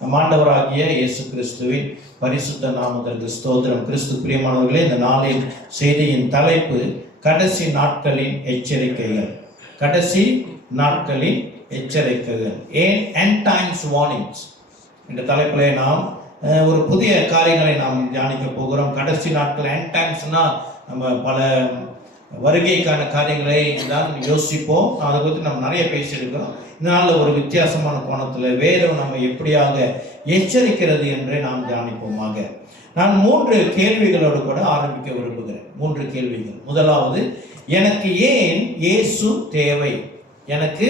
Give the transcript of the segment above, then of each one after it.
நம் ஆண்டவராகிய இயேசு கிறிஸ்துவின் பரிசுத்த நாமத்திற்கு ஸ்தோத்திரம். கிறிஸ்து பிரியமானவர்களே, இந்த நாளின் செய்தியின் தலைப்பு கடைசி நாட்களின் எச்சரிக்கைகள். கடைசி நாட்களின் எச்சரிக்கைகள், end times warnings என்ற தலைப்பிலே நாம் ஒரு புதிய காரியங்களை நாம் தியானிக்க போகிறோம். கடைசி நாட்கள் end timesனா நம்ம பல வருகைக்கான காரியங்களை தான் யோசிப்போம். அதை பற்றி நம்ம நிறைய பேசியிருக்கிறோம். இதனால் ஒரு வித்தியாசமான கோணத்தில் வேறு நம்ம எப்படியாக எச்சரிக்கிறது என்றே நாம் தியானிப்போமாக. நான் 3 கேள்விகளோடு கூட ஆரம்பிக்க விரும்புகிறேன். 3 கேள்விகள். முதலாவது, எனக்கு ஏன் இயேசு தேவை? எனக்கு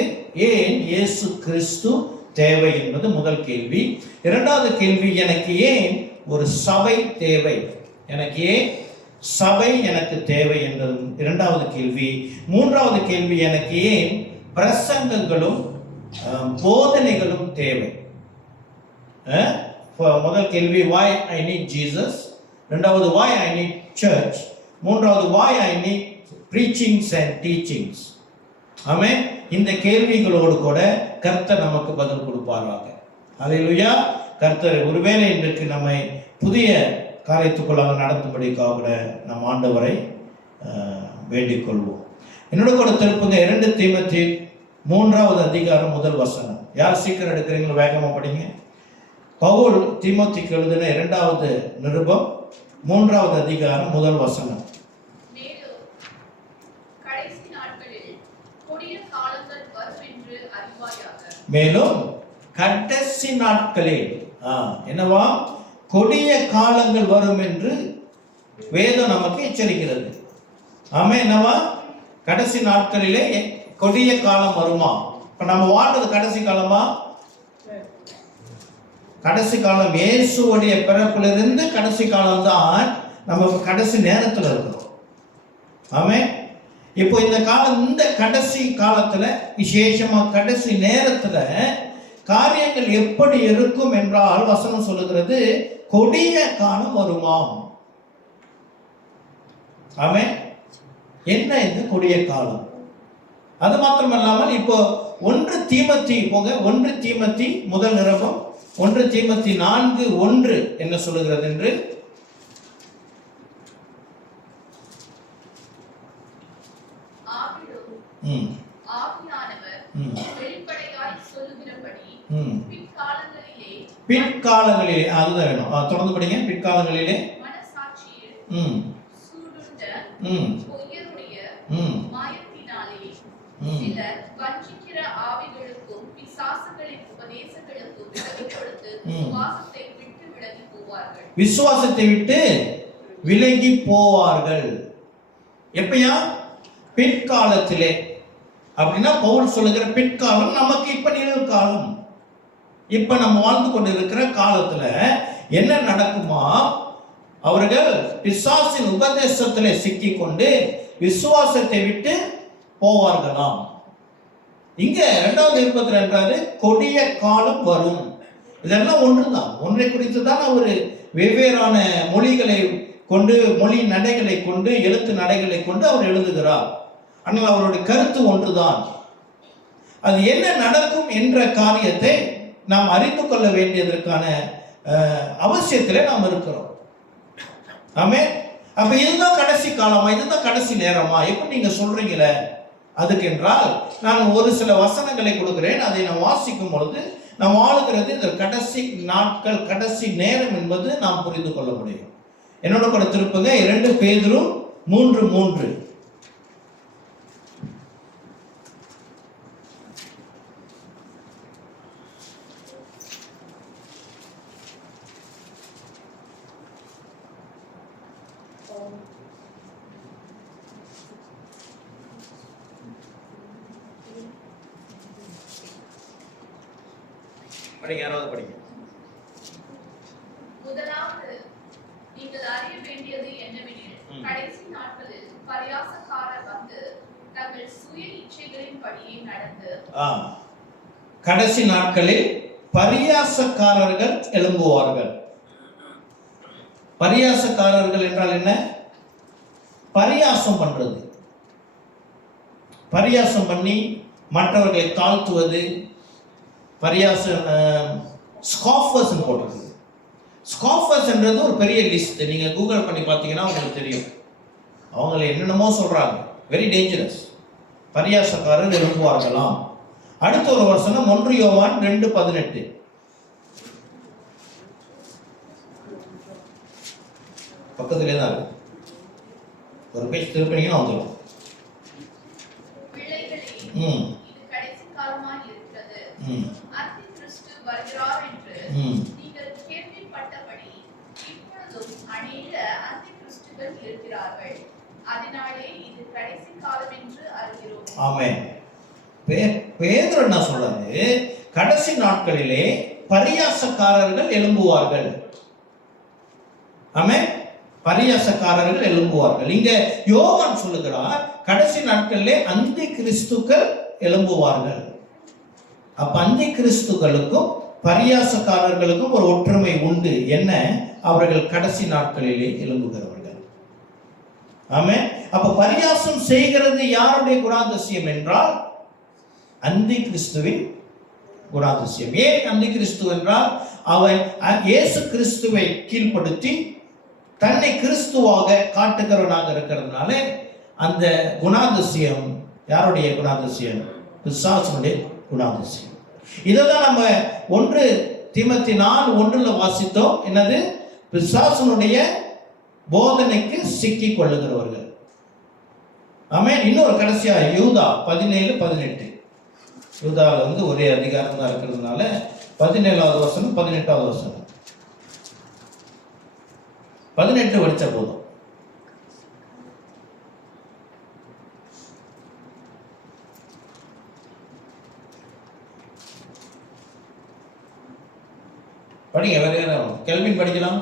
ஏன் இயேசு கிறிஸ்து தேவை என்பது முதல் கேள்வி. இரண்டாவது கேள்வி, எனக்கு ஏன் ஒரு சபை தேவை? எனக்கு ஏன் சபை எனக்கு தேவை என்பது இரண்டாவது கேள்வி. மூன்றாவது கேள்வி, எனக்கு ஏன் பிரசங்கங்களும் போதனைகளும் தேவை? முதல் கேள்வி, why I need Jesus. இரண்டாவது, why I need church. மூன்றாவது, why I need preachings and teachings. ஆமென். இந்த கேள்விகளோடு கூட கர்த்தர் நமக்கு பதில் கொடுப்பாராக. அல்லேலூயா. கர்த்தர் ஒருவேளை இன்றைக்கு நம்மை புதிய காரியத்துக்குள்ளாக நடத்தும்படிக்காக கூட நம் ஆண்டவரை வேண்டிக் கொள்வோம். என்னோட கூட திருப்புங்க 2 தீமோத்தேயு 3வது அதிகாரம் முதல் வசனம். யார் சீக்கிரம் எடுக்கிறீங்களோ வேகமாக படிங்க. பவுல் தீமோத்தேயுக்கு எழுதின 2வது நிருபம் 3வது அதிகாரம் முதல் வசனம். மேலும் கடைசி நாட்களில் என்னவா, கொடிய காலங்கள் வரும் என்று வேதம் நமக்கு எச்சரிக்கிறது. ஆமே, என்னவா, கடைசி நாட்களிலே கொடிய காலம் வருமா? இப்ப நம்ம வாழ்றது கடைசி காலமா? கடைசி காலம் இயேசுவுடைய பிறப்பிலிருந்து கடைசி காலம் தான். நம்ம கடைசி நேரத்தில் இருக்கிறோம். ஆமே. இப்போ இந்த காலம், இந்த கடைசி காலத்துல விசேஷமா கடைசி நேரத்துல காரியங்கள் எப்படி இருக்கும் என்றால் வசனம் சொல்லுகிறது, கொடிய காலம் வருமாம். ஆமே. என்ன இந்த கொடிய காலம்? அது மாத்திரமல்லாமல் இப்போ 1 தீமோத்தேயு போங்க. 1 தீமோத்தேயு முதல் நிருபம் 1 தீமோத்தேயு 4:1 என்ன சொல்லுகிறது என்று பிற்காலங்களிலே, அதுதான் வேணும். தொடர்ந்து படிங்க. பிற்காலங்களிலே விசுவாசத்தை விட்டு விலகி போவார்கள். எப்பயா? பிற்காலத்திலே. அப்படின்னா பவுல் சொல்லுகிற பிற்காலம் நமக்கு இப்ப நிகழ்காலம். இப்ப நம்ம வாழ்ந்து கொண்டு இருக்கிற காலத்துல என்ன நடக்குமா? அவர்கள் பிசாசின் உபதேசத்திலே சிக்கிக் கொண்டு விசுவாசத்தை விட்டு போவார்களாம். இங்க 2வது நிருபத்தில் என்றாரு கொடிய காலம் வரும். இதெல்லாம் ஒன்றுதான். ஒன்றை குறித்து தான் அவர் வெவ்வேறான மொழிகளை கொண்டு, மொழி நடைகளை கொண்டு, எழுத்து நடைகளை கொண்டு அவர் எழுதுகிறார். ஆனால் அவருடைய கருத்து ஒன்றுதான். அது என்ன நடக்கும் என்ற காரியத்தை நாம் அறிந்து கொள்ள வேண்டியதற்கான அவசியத்திலே நாம் இருக்கிறோம். ஆமே. அப்ப இதுதான் கடைசி காலமா, இதுதான் கடைசி நேரமா எப்படி நீங்க சொல்றீங்களே? அதுக்கு என்றால் நான் ஒரு சில வசனங்களை கொடுக்கிறேன். அதை நாம் வாசிக்கும் பொழுது நாம் ஆளுகிறது இந்த கடைசி நாட்கள், கடைசி நேரம் என்பது நாம் புரிந்து கொள்ள முடியும். என்னோட கூட திருப்புங்க 2 பேதுரு 3:3. படிங்க. யாராவது படிங்க. முதலாவது, நீங்கள் அறிய வேண்டியது என்னவெனில், கடைசி நாட்களில் பரியாசக்காரர் வந்து தங்கள் சுய இச்சைகளின்படியே நடந்து. கடைசி நாட்களில் பரியாசக்காரர்கள் எழும்புவார்கள். பரியாசக்காரர்கள் என்றால் என்ன? பரியாசம் பண்றது, பரியாசம் பண்ணி மற்றவர்களை தாழ்த்துவது, பரியாசம் ஸ்காஃபர்ஸ் போட்டிருக்கு. ஸ்காஃபர்ஸ்ன்றது ஒரு பெரிய லிஸ்ட். நீங்க கூகுள் பண்ணி பார்த்தீங்கன்னா உங்களுக்கு தெரியும். அவங்கள என்னென்னமோ சொல்றாங்க. Very dangerous. பரியாசக்காரர் எழும்புவார்களாம். அடுத்த ஒரு வசனம் 1 யோவான் 2:18. பக்கத்திலே தான் இருக்கு. ஒரு பேஜ் திருப்பினீங்கன்னா வந்துடும். பிள்ளைகளே, ம் இது கடைசி காலமாய் இருக்கிறது. ம் அந்திக்கிறிஸ்து வருகிறார் என்று ம் நீங்கள் கேள்விப்பட்டபடி இப்பொழுதும் அநேக அந்திக்கிறிஸ்துகள் இருக்கிறார்கள். அதனாலே இது கடைசி காலம் என்று அறிகிறோம். ஆமென். பேதுரு என்ன சொல்றாரு? கடைசி நாட்களிலே பரியாசக்காரர்கள் எழும்புவார்கள். ஆமென். பரியாசக்காரர்கள் எழும்புவார்கள். இங்க யோவான் சொல்லுகிறார் கடைசி நாட்களிலே அந்தி கிறிஸ்துக்கள் எழும்புவார்கள். அப்ப அந்தி கிறிஸ்துக்களுக்கும் பரியாசக்காரர்களுக்கும் ஒரு ஒற்றுமை உண்டு. என்ன? அவர்கள் கடைசி நாட்களிலே எழும்புகிறவர்கள். ஆமென். அப்ப பரியாசம் செய்கிறது யாருடைய குணாதிசயம் என்றால் அந்தி கிறிஸ்துவின் குணாதிசயம். ஏன் அந்தி கிறிஸ்து என்றால் அவன் இயேசு கிறிஸ்துவை கீழ்ப்படுத்தி தன்னை கிறிஸ்துவாக காட்டுகிறவனாக இருக்கிறதுனால அந்த குணாதிசயம் யாருடைய குணாதிசயம்? பிசாசுடைய குணாதிசயம். இதைதான் நம்ம 1 தீமோத்தேயு 4:1 வாசித்தோம். என்னது? பிசாசுடைய போதனைக்கு சிக்கிக் கொள்ளுகிறவர்கள். ஆமென். இன்னொரு கடைசியா யூதா 17:18. யூதாவில் ஒரே அதிகாரம் தான் இருக்கிறதுனால 17வது வசனம் 18வது வசனம் 18 படிச்ச போதும். படிங்க. வேற யாரும் கெல்வின் படிக்கலாம்.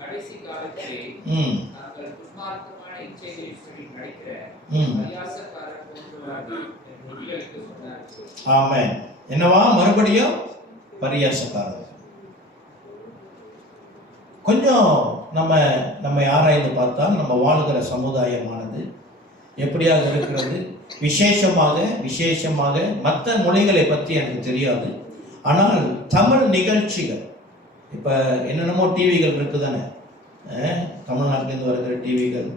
கடைசி காலத்திலே நாங்கள் துன்மார்க்கமான இச்சைகளின்படி நடக்கிற பரியாசக்காரர் போன்றவர்கள் என்று உங்களுக்கு சொன்னார்கள். ஆமென். என்னவா? மறுபடியும் பரியாசக்காரர். கொஞ்சம் நம்ம ஆராய்ந்து பார்த்தால் நம்ம வாழ்கிற சமுதாயமானது எப்படியாக இருக்கிறது? விசேஷமாக மற்ற மொழிகளை பற்றி எனக்கு தெரியாது. ஆனால் தமிழ் நிகழ்ச்சிகள் இப்போ என்னென்னமோ டிவிகள் இருக்குதானே, தமிழ்நாட்டிலேருந்து வருகிற டிவிகள்.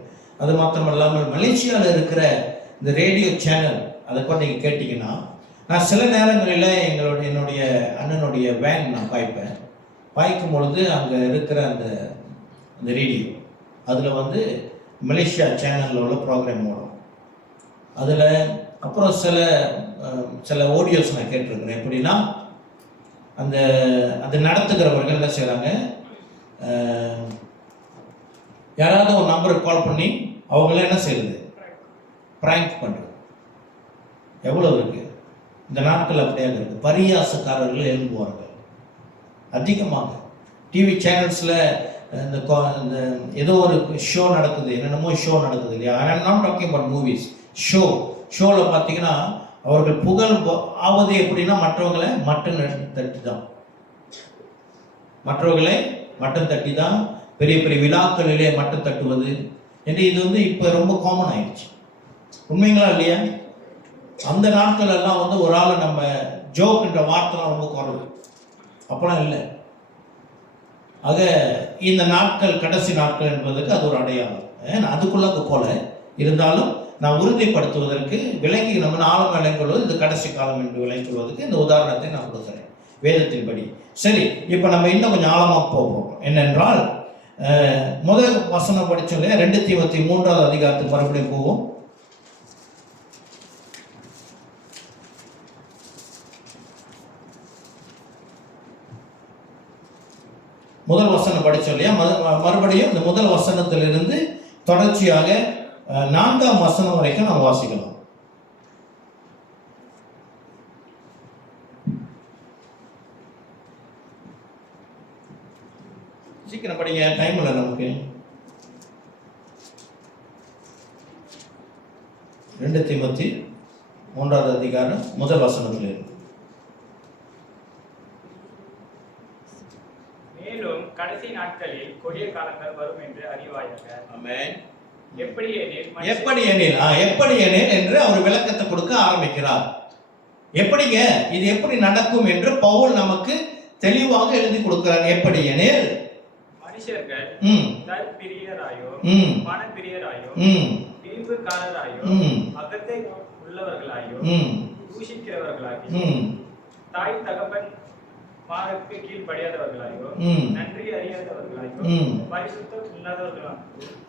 அது மாத்திரம் இல்லாமல் மலேசியாவில் இருக்கிற இந்த ரேடியோ சேனல், அதை கூட நீங்கள் கேட்டிங்கன்னா, நான் சில நேரங்களில் என்னுடைய அண்ணனுடைய வேன் நான் பாய்க்கும் பொழுது அங்கே இருக்கிற அந்த ரேடியோ அதில் மலேசியா சேனலில் உள்ள ப்ரோக்ராம் ஓடும். அதில் அப்புறம் சில ஆடியோஸ் நான் கேட்டிருக்கிறேன். எப்படின்னா அந்த நடத்துகிறவர்கள் என்ன செய்கிறாங்க, யாராவது ஒரு நம்பருக்கு கால் பண்ணி அவங்கள என்ன செய்யுது, ப்ராங்க் பண்ணுறது. எவ்வளோ இருக்குது இந்த நாட்கள்? அப்படியாக இருக்குது. பரியாசக்காரர்கள் எழும்புவார்கள் அதிகமாக. டிவி சேனல்ஸில் இந்த ஏதோ ஒரு ஷோ நடக்குது, என்னென்னமோ ஷோ நடக்குது இல்லையா? ஐ am not talking about movies. ஷோவில் பார்த்தீங்கன்னா அவர்கள் புகழ் ஆவது எப்படின்னா மற்றவங்களை மட்டன் தட்டி தான் பெரிய பெரிய விழாக்களிலே மட்டம் தட்டுவது என்று இது இப்போ ரொம்ப காமன் ஆயிடுச்சு. உண்மைங்களா இல்லையா? அந்த நாட்கள் எல்லாம் ஒரு ஆள் நம்ம ஜோக்ன்ற வார்த்தைலாம் ரொம்ப குறைவு. அப்போலாம் இல்லை. ஆக இந்த நாட்கள் கடைசி நாட்கள் என்பதற்கு அது ஒரு அடையாளம். அதுக்குள்ள போல இருந்தாலும் நான் உறுதிப்படுத்துவதற்கு நம்ம ஆழம் விளங்கிக்கொள்வது இது கடைசி காலம் என்று விளங்கிக்கொள்வதற்கு இந்த உதாரணத்தை நான் கொடுக்குறேன் வேதத்தின்படி. சரி, இப்போ நம்ம இன்னும் கொஞ்சம் ஆழமாக போவோம். என்னென்றால் முதல் வசனம் படிச்சோம் இல்லையா? 2 தீமோத்தேயு 3வது அதிகாரத்துக்கு மறுபடியும் போவோம். முதல் வசனம் படிச்சோம் இல்லையா? மறுபடியும் இந்த முதல் வசனத்திலிருந்து தொடர்ச்சியாக 4ஆம் வசனம் வரைக்கும் நாம் வாசிக்கலாம். சீக்கிரம் படிங்க, டைம் இல்லை நமக்கு. 2 தீமோத்தேயு 3வது அதிகாரம் முதல் வசனத்திலிருந்து. மேலும் கடைசி நாட்களில் கொடிய காலங்கள் வரும் என்று அறிவாயாக. ஆமென். எப்படி எனில் என்று அவர் விளக்கத்தை கொடுக்க ஆரம்பிக்கிறார். எப்படிங்க இது எப்படி நடக்கும் என்று பவுல் நமக்கு தெளிவாக எழுதி கொடுக்கிறார். எப்படி எனில் மனுஷர்கள் தற்பிரியராயோ பணப்பிரியராயோ வீம்புக்காரராயோ அகத்தை உள்ளவர்களாயோ தூஷிக்கிறவர்களாகியோ தாய் தகப்பன் மாருக்கு கீழ்படியாதவர்களாயோ நன்றி அறியாதவர்களாயோ பரிசுத்தம் இல்லாதவர்களாயோ.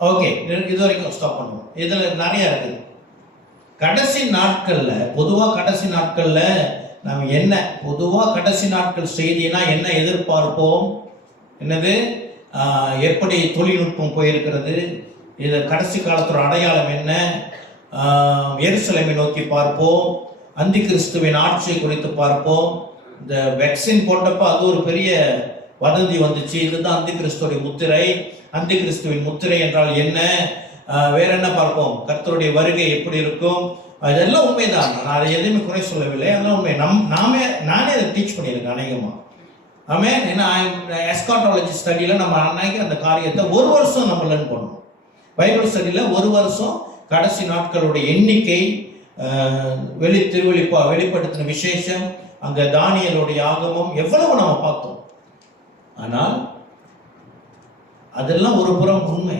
ஓகே, இது வரைக்கும் ஸ்டாப் பண்ணுவோம். இதுல நிறைய இருக்குது. கடைசி நாட்கள்ல பொதுவா கடைசி நாட்கள்ல நாம் என்ன பொதுவா கடைசி நாட்கள் செய்தினா என்ன எதிர்பார்ப்போம்? என்னது எப்படி தொழில்நுட்பம் போயிருக்கிறது, இது கடைசி காலத்தோட அடையாளம் என்ன, எருசலேமை நோக்கி பார்ப்போம், அந்தி கிறிஸ்துவின் ஆட்சியை குறித்து பார்ப்போம். இந்த வேக்சின் போட்டப்ப அது ஒரு பெரிய வதந்தி வந்துச்சு, இதுதான் அந்தி கிறிஸ்துவோடைய முத்திரை, அந்தி கிறிஸ்துவின் முத்திரை என்றால் என்ன, வேற என்ன பார்ப்போம், கர்த்தருடைய வருகை எப்படி இருக்கும், அதெல்லாம் உண்மைதான். நான் அதை எதுவுமே குறை சொல்லவில்லை, அதெல்லாம் உண்மை. நானே அதை டீச் பண்ணியிருக்கேன் அநேகமாக. ஆமென். ஏன்னா எஸ்காட்டாலஜி ஸ்டடியில் நம்ம அன்னைக்கு அந்த காரியத்தை ஒரு வருஷம் நம்ம லேர்ன் பண்ணணும். பைபிள் ஸ்டடியில் ஒரு வருஷம் கடைசி நாட்களுடைய எண்ணிக்கை, வெளிப்படுத்தின விசேஷம், அங்கே தானியலுடைய ஆகமம் எவ்வளவு நம்ம பார்த்தோம். ஆனால் அதெல்லாம் ஒரு புறம் உண்மை.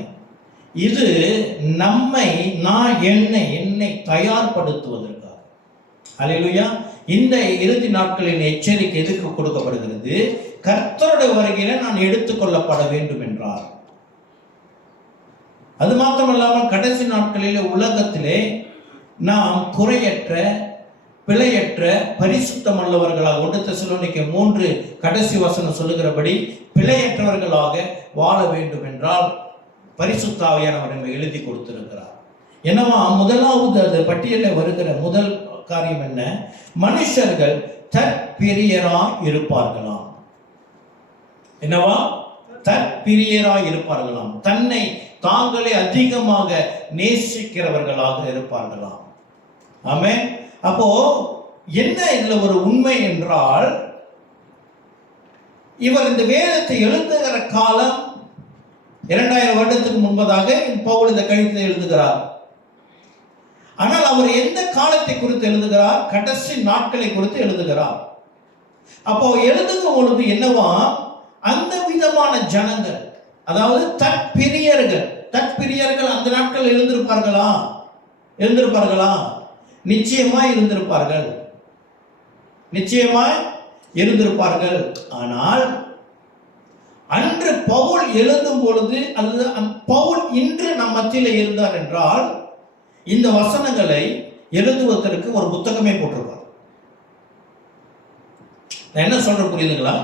இது நம்மை என்னை தயார்படுத்துவதற்காக. அல்லேலூயா. இந்த இறுதி நாட்களின் எச்சரிக்கை எதுக்கு கொடுக்கப்படுகிறது? கர்த்தருடைய வருகையில நான் எடுத்துக்கொள்ளப்பட வேண்டும் என்றார். அது மாத்திரமல்லாமல் கடைசி நாட்களிலே உலகத்திலே நாம் குறையற்ற பிழையற்ற பரிசுத்தம் உள்ளவர்களாக, 1 தெசலோனிக்கேயர் 3 கடைசி வசனம் சொல்லுகிறபடி பிழையற்றவர்களாக வாழ வேண்டும் என்றால் பரிசுத்த ஆவியானவர் நம்ம எழுதி கொடுத்திருக்கிறார். என்னவா முதலாவது அது பட்டியலில் வருகிற முதல் காரியம் என்ன? மனுஷர்கள் தற்பிரியராய் இருப்பார்களாம். என்னவா? தற்பிரியராய் இருப்பார்களாம். தன்னை தாங்களே அதிகமாக நேசிக்கிறவர்களாக இருப்பார்களாம். ஆமென். அப்போ என்ன இதுல ஒரு உண்மை என்றால், இவர் இந்த வேதத்தை எழுதுகிற காலம் 2000 வருடத்துக்கு முன்பதாக பவுல் இந்த கடிதத்தை எழுதுகிறார். ஆனால் அவர் எந்த காலத்தை குறித்து எழுதுகிறார்? கடைசி நாட்களை குறித்து எழுதுகிறார். அப்போ எழுதும் பொழுது என்னவா, அந்த விதமான ஜனங்கள், அதாவது தற்பிரியர்கள் அந்த நாட்கள் எழுந்திருப்பார்களா? நிச்சயமாய் இருந்திருப்பார்கள். ஆனால் அன்று பவுல் எழுதும் பொழுது, அல்லது பவுல் இன்று நம் மத்தியில் இருந்தார் என்றால், இந்த வசனங்களை எழுதுவதற்கு ஒரு புத்தகமே போட்டிருப்பார். நான் என்ன சொல்றேன் புரியுதுங்களா?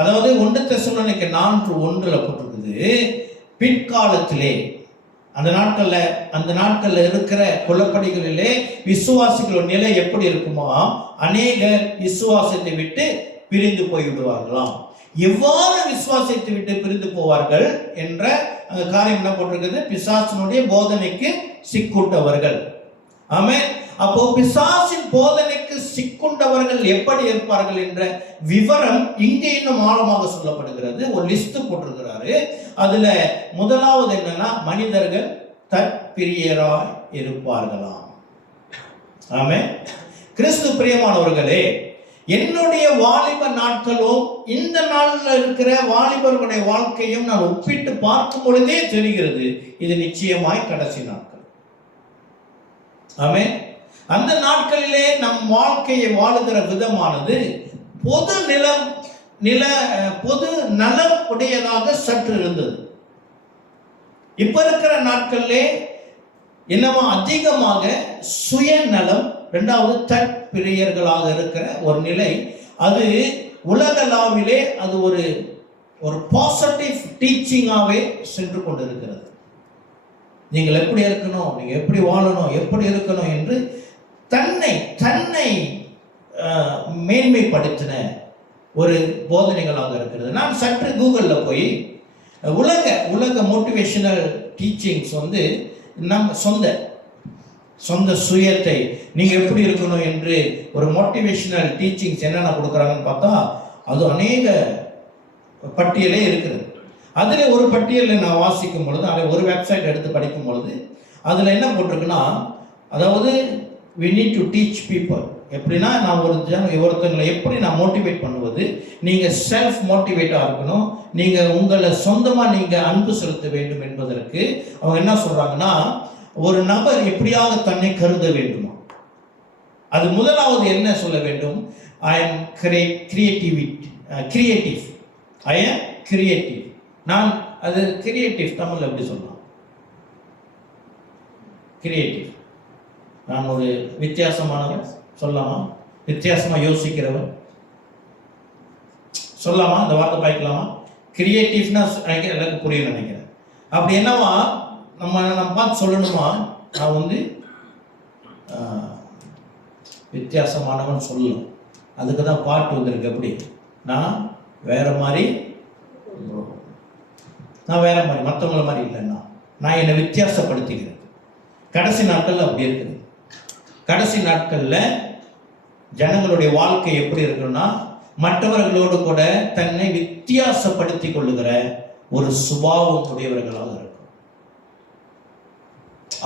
அதாவது 1 தெசலோனிக்கேயர் 4:1 போட்டிருக்குது, பிற்காலத்திலே அந்த நாட்கள்ல இருக்கிற குலப்படிகளிலே விசுவாசிகளோட நிலை எப்படி இருக்குமோ, அநேகர் விசுவாசத்தை விட்டு பிரிந்து போய்விடுவார்களாம். எவ்வாறு விசுவாசத்தை விட்டு பிரிந்து போவார்கள் என்ற அந்த காரியம் என்ன போட்டிருக்குது? பிசாசினுடைய போதனைக்கு சிக்குண்டவர்கள். ஆமென். அப்போ பிசாசின் போதனைக்கு சிக்குண்டவர்கள் எப்படி இருப்பார்கள் என்ற விவரம் இங்கே இன்னும் ஆழமாக சொல்லப்படுகிறது. ஒரு லிஸ்ட் போட்டிருக்கிறாரு. அதுல முதலாவது என்னன்னா, மனிதர்கள் தற்பிரியராய் இருப்பார்களாம். ஆமென். கிறிஸ்து பிரியமானவர்களே, என்னுடைய வாலிப நாட்களும் இந்த நாளில் இருக்கிற வாலிபர்களுடைய வாழ்க்கையும் நான் ஒப்பிட்டு பார்க்கும் பொழுதே தெரிகிறது, இது நிச்சயமாய் கடைசி நாட்கள். ஆமென். அந்த நாட்களிலே நம் வாழ்க்கையை வாழுகிற விதமானது பொது நலம் உடையதாக சற்று இருந்தது. இப்ப இருக்கிற நாட்களிலே என்னவா, அதிகமாக சுயநலம், இரண்டாவது தற்பிரியர்களாக இருக்கிற ஒரு நிலை. அது உலகளாவிலே அது ஒரு பாசிட்டிவ் டீச்சிங்காகவே சென்று கொண்டிருக்கிறது. நீங்கள் எப்படி இருக்கணும், நீங்க எப்படி வாழணும், எப்படி இருக்கணும் என்று தன்னை மேன்மைப்படுத்தின ஒரு போதனைகளாக இருக்கிறது. நான் சற்று கூகுளில் போய் உலக மோட்டிவேஷனல் டீச்சிங்ஸ் நம்ம சொந்த சுயத்தை நீங்க எப்படி இருக்கணும் என்று ஒரு மோட்டிவேஷனல் டீச்சிங்ஸ் என்னென்ன கொடுக்குறாங்கன்னு பார்த்தா அது அநேக பட்டியலே இருக்கிறது. அதில் ஒரு பட்டியலில் நான் வாசிக்கும் பொழுது, அதை ஒரு வெப்சைட் எடுத்து படிக்கும் பொழுது அதில் என்ன போட்டிருக்குன்னா, அதாவது we need to teach people எப்படின்னா நான் ஒருத்தங்களை எப்படி நான் மோட்டிவேட் பண்ணுவது, நீங்கள் செல்ஃப் மோட்டிவேட்டாக இருக்கணும், நீங்கள் உங்களை சொந்தமாக நீங்கள் அன்பு செலுத்த வேண்டும் என்பதற்கு அவங்க என்ன சொல்கிறாங்கன்னா, ஒரு நபர் எப்படியாக தன்னை கருத வேண்டுமா. அது முதலாவது என்ன சொல்ல வேண்டும், I am creative. I am creative. நான் அது கிரியேட்டிவ் தமிழ் எப்படி சொல்லலாம்? கிரியேட்டிவ், நான் ஒரு வித்தியாசமானவன் சொல்லலாமா? வித்தியாசமா யோசிக்கிறவன் சொல்லலாமா? அந்த வார்த்தை பாய்க்கலாமா? கிரியேட்டிவ்னா எனக்கு புரியும் நினைக்கிறேன். அப்படி என்னவா நம்ம பார்த்து சொல்லணுமா, நான் வந்து வித்தியாசமானவன் சொல்லணும். அதுக்கு தான் பாட்டு வந்திருக்கு. அப்படி நான் வேற மாதிரி, நான் வேற மாதிரி, மற்றவங்கள மாதிரி இல்லைன்னா நான் என்னை வித்தியாசப்படுத்திக்கிறேன். கடைசி நாட்கள் அப்படி இருக்குது. கடைசி நாட்கள்ல ஜனங்களுடைய வாழ்க்கை எப்படி இருக்குன்னா, மற்றவர்களோடு கூட தன்னை வித்தியாசப்படுத்தி கொள்ளுகிற ஒரு சுபாவம் உடையவர்களாக இருக்கும்.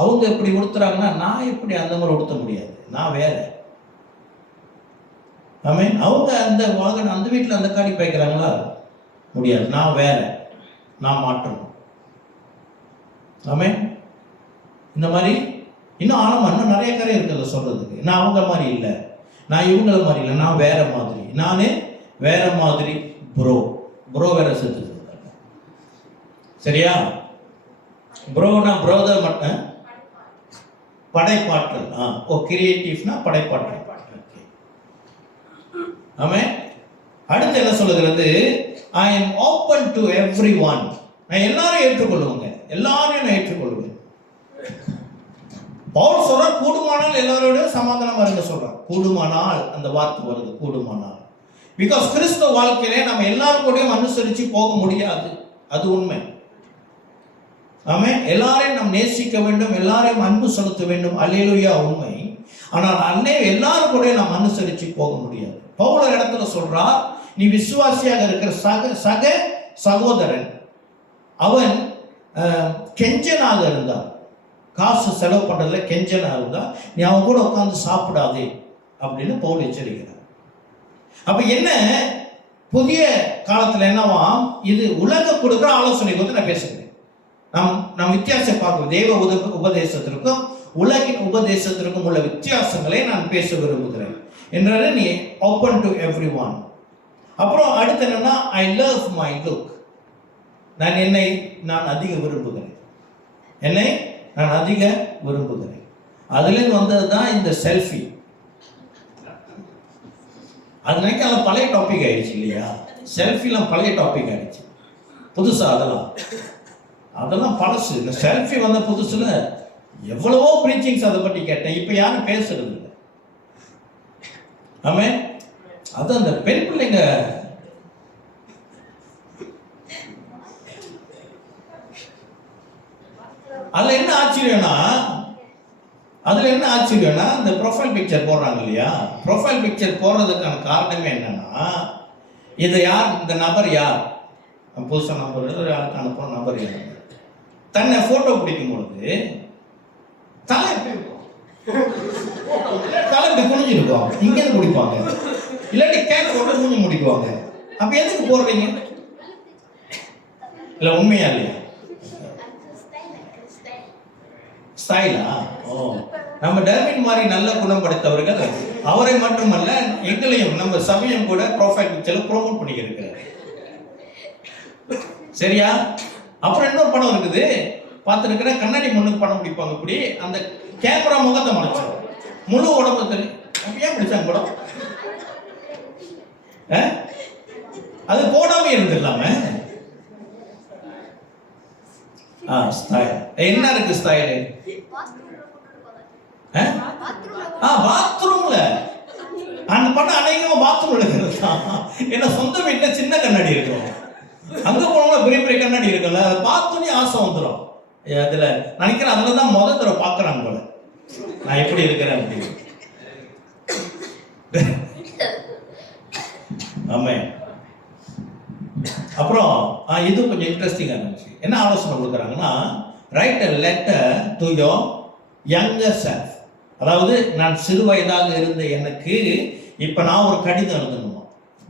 அவங்க எப்படி உடுத்துறாங்கன்னா, நான் எப்படி அந்த மாதிரி உடுத்த முடியாது, நான் வேற. ஆமென். அவங்க அந்த வாகனம் அந்த வீட்டில் அந்த காடி பாய்க்கிறாங்களா, முடியாது, நான் வேற, நான் மாற்றணும். ஆமென். இந்த மாதிரி இன்னும் ஆழமா இன்னும் நிறைய கரை இருக்குல்ல சொல்றதுக்கு. நான் அவங்க மாதிரி இல்லை, நான் இவங்கள மாதிரி இல்லை, நான் வேற மாதிரி, நானே வேற மாதிரி. ப்ரோ வேற செத்து சரியா? ப்ரோனா ப்ரோதர் மட்டும் படைப்பாற்றல். கிரியேட்டிவ்னா படைப்பாற்றல். ஆமே. அடுத்து என்ன சொல்லுகிறது, I am open to every one. நான் எல்லாரும் ஏற்றுக்கொள்ளுவேங்க, எல்லாரையும் நான் ஏற்றுக்கொள்வேன். பவுல் சொல்றார், கூடுமானால் எல்லாரோட சமாதானம் வருங்க சொல்றார். கூடுமானால் அந்த வார்த்தை வருது, கூடுமானால். பிகாஸ் கிறிஸ்தவ வாழ்க்கையிலே நம்ம எல்லாரும் கூடயும் அனுசரிச்சு போக முடியாது, அது உண்மை. ஆமே. எல்லாரையும் நாம் நேசிக்க வேண்டும், எல்லாரையும் அன்பு செலுத்த வேண்டும், அல்லேலூயா, உண்மை. ஆனால் அன்னை எல்லாரும் கூட நாம் அனுசரிச்சு போக முடியாது. பவுல் இடத்துல சொல்றார், நீ விசுவாசியாக இருக்கிற சக சகோதரன் அவன் கெஞ்சனாக இருந்தான், காசு செலவு பண்றதுல கெஞ்சனா இருந்தா நீ அவன் கூட உட்காந்து சாப்பிடாதே அப்படின்னு பவுல் எச்சரிக்கிறார். அப்ப என்ன புதிய காலத்துல என்னவா, இது உலக கொடுக்குற ஆலோசனை வந்து நான் பேசுகிறேன். நாம் வித்தியாசம் பார்க்கணும். தேவ உபதேசத்திற்கும் உலகின் உபதேசத்திற்கும் உள்ள வித்தியாசங்களை நான் பேச விரும்புகிறேன். என்றால் நீ ஓப்பன் டு எவ்ரி ஒன். அப்புறம் அடுத்து என்னன்னா, ஐ லவ் மை லுக். நான் அதிக விரும்புகிறேன், என்னை நான் அதிக விரும்புகிறேன். அதுலேருந்து வந்தது தான் இந்த செல்ஃபி. அது நினைக்க பழைய டாபிக் ஆயிடுச்சு இல்லையா? செல்ஃபிலாம் பழைய டாபிக் ஆயிடுச்சு. புதுசா அதெல்லாம் பழசு. இந்த செல்ஃபி வந்த புதுசுல எவ்வளவோ ப்ரீச்சிங்ஸ் அதை பற்றி கேட்டேன். இப்போ யாரும் பேசுறது இல்லை. ஆமே. அது அந்த பெண் பிள்ளைங்க அதுல என்ன ஆச்சரியம்னா இந்த ப்ரொஃபைல் பிக்சர் போடுறாங்க இல்லையா? ப்ரொஃபைல் பிக்சர் போடுறதுக்கான காரணமே என்னன்னா, இது யார், இந்த நபர் யார், புதுசாக நம்பர் யாருக்கு அனுப்புற நபர் யார், தன்னை போட்டோ பிடிக்கும் பொழுது தலை இப்படி குனிஞ்சிருக்கும், இங்கேருந்து பிடிப்பாங்க, இல்லாட்டி கேக் போட்டு மூஞ்சி முடிக்குவாங்க. அப்ப எதுக்கு போடுறீங்க? இல்ல உண்மையா இல்லையா? ஸ்டைலா? நம்ம டர்வின் மாதிரி நல்ல குணம் படைத்தவர்கள் அவரை மட்டுமல்ல எங்களையும் நம்ம சபையும் கூட ப்ரொஃபைல் பிக்சர்ல ப்ரோமோட் பண்ணிக்கிறார். சரியா? அப்புறம் இன்னொரு படம் இருக்குது பார்த்துருக்கிற, கண்ணாடி முன்னுக்கு படம் பிடிப்பாங்க. இப்படி அந்த கேமரா முகத்தை மறைச்சோம், முழு உடம்பு தெரியும். ஏன் பிடிச்சாங்க படம்? அது போடாம இருந்துடலாம. என்ன இருக்கு ஸ்டைல்? பாத்ரூம்ல அந்த படம் அநேகமா பாத்ரூம்ல இருக்கிறது தான். ஏன்னா சொந்த வீட்டுல சின்ன கண்ணாடி இருக்கும், அங்க போனோம்னா பெரிய பெரிய கண்ணாடி இருக்குல்ல, அதை பார்த்தோன்னே ஆசை வந்துடும். அதுல நினைக்கிறேன் அதுலதான் முதல் தடவை பாக்குறாங்க போல நான் எப்படி இருக்கிறேன் அப்படின்னு. ஆமே. அப்புறம் இது கொஞ்சம் இன்ட்ரெஸ்டிங்கா இருந்துச்சு. என்ன ஆலோசனை கொடுக்குறாங்கன்னா, right a letter to your younger self. அதாவது நான் சிறு வயதாக இருந்த எனக்கு இப்போ நான் ஒரு கடிதம் எழுதணுமா.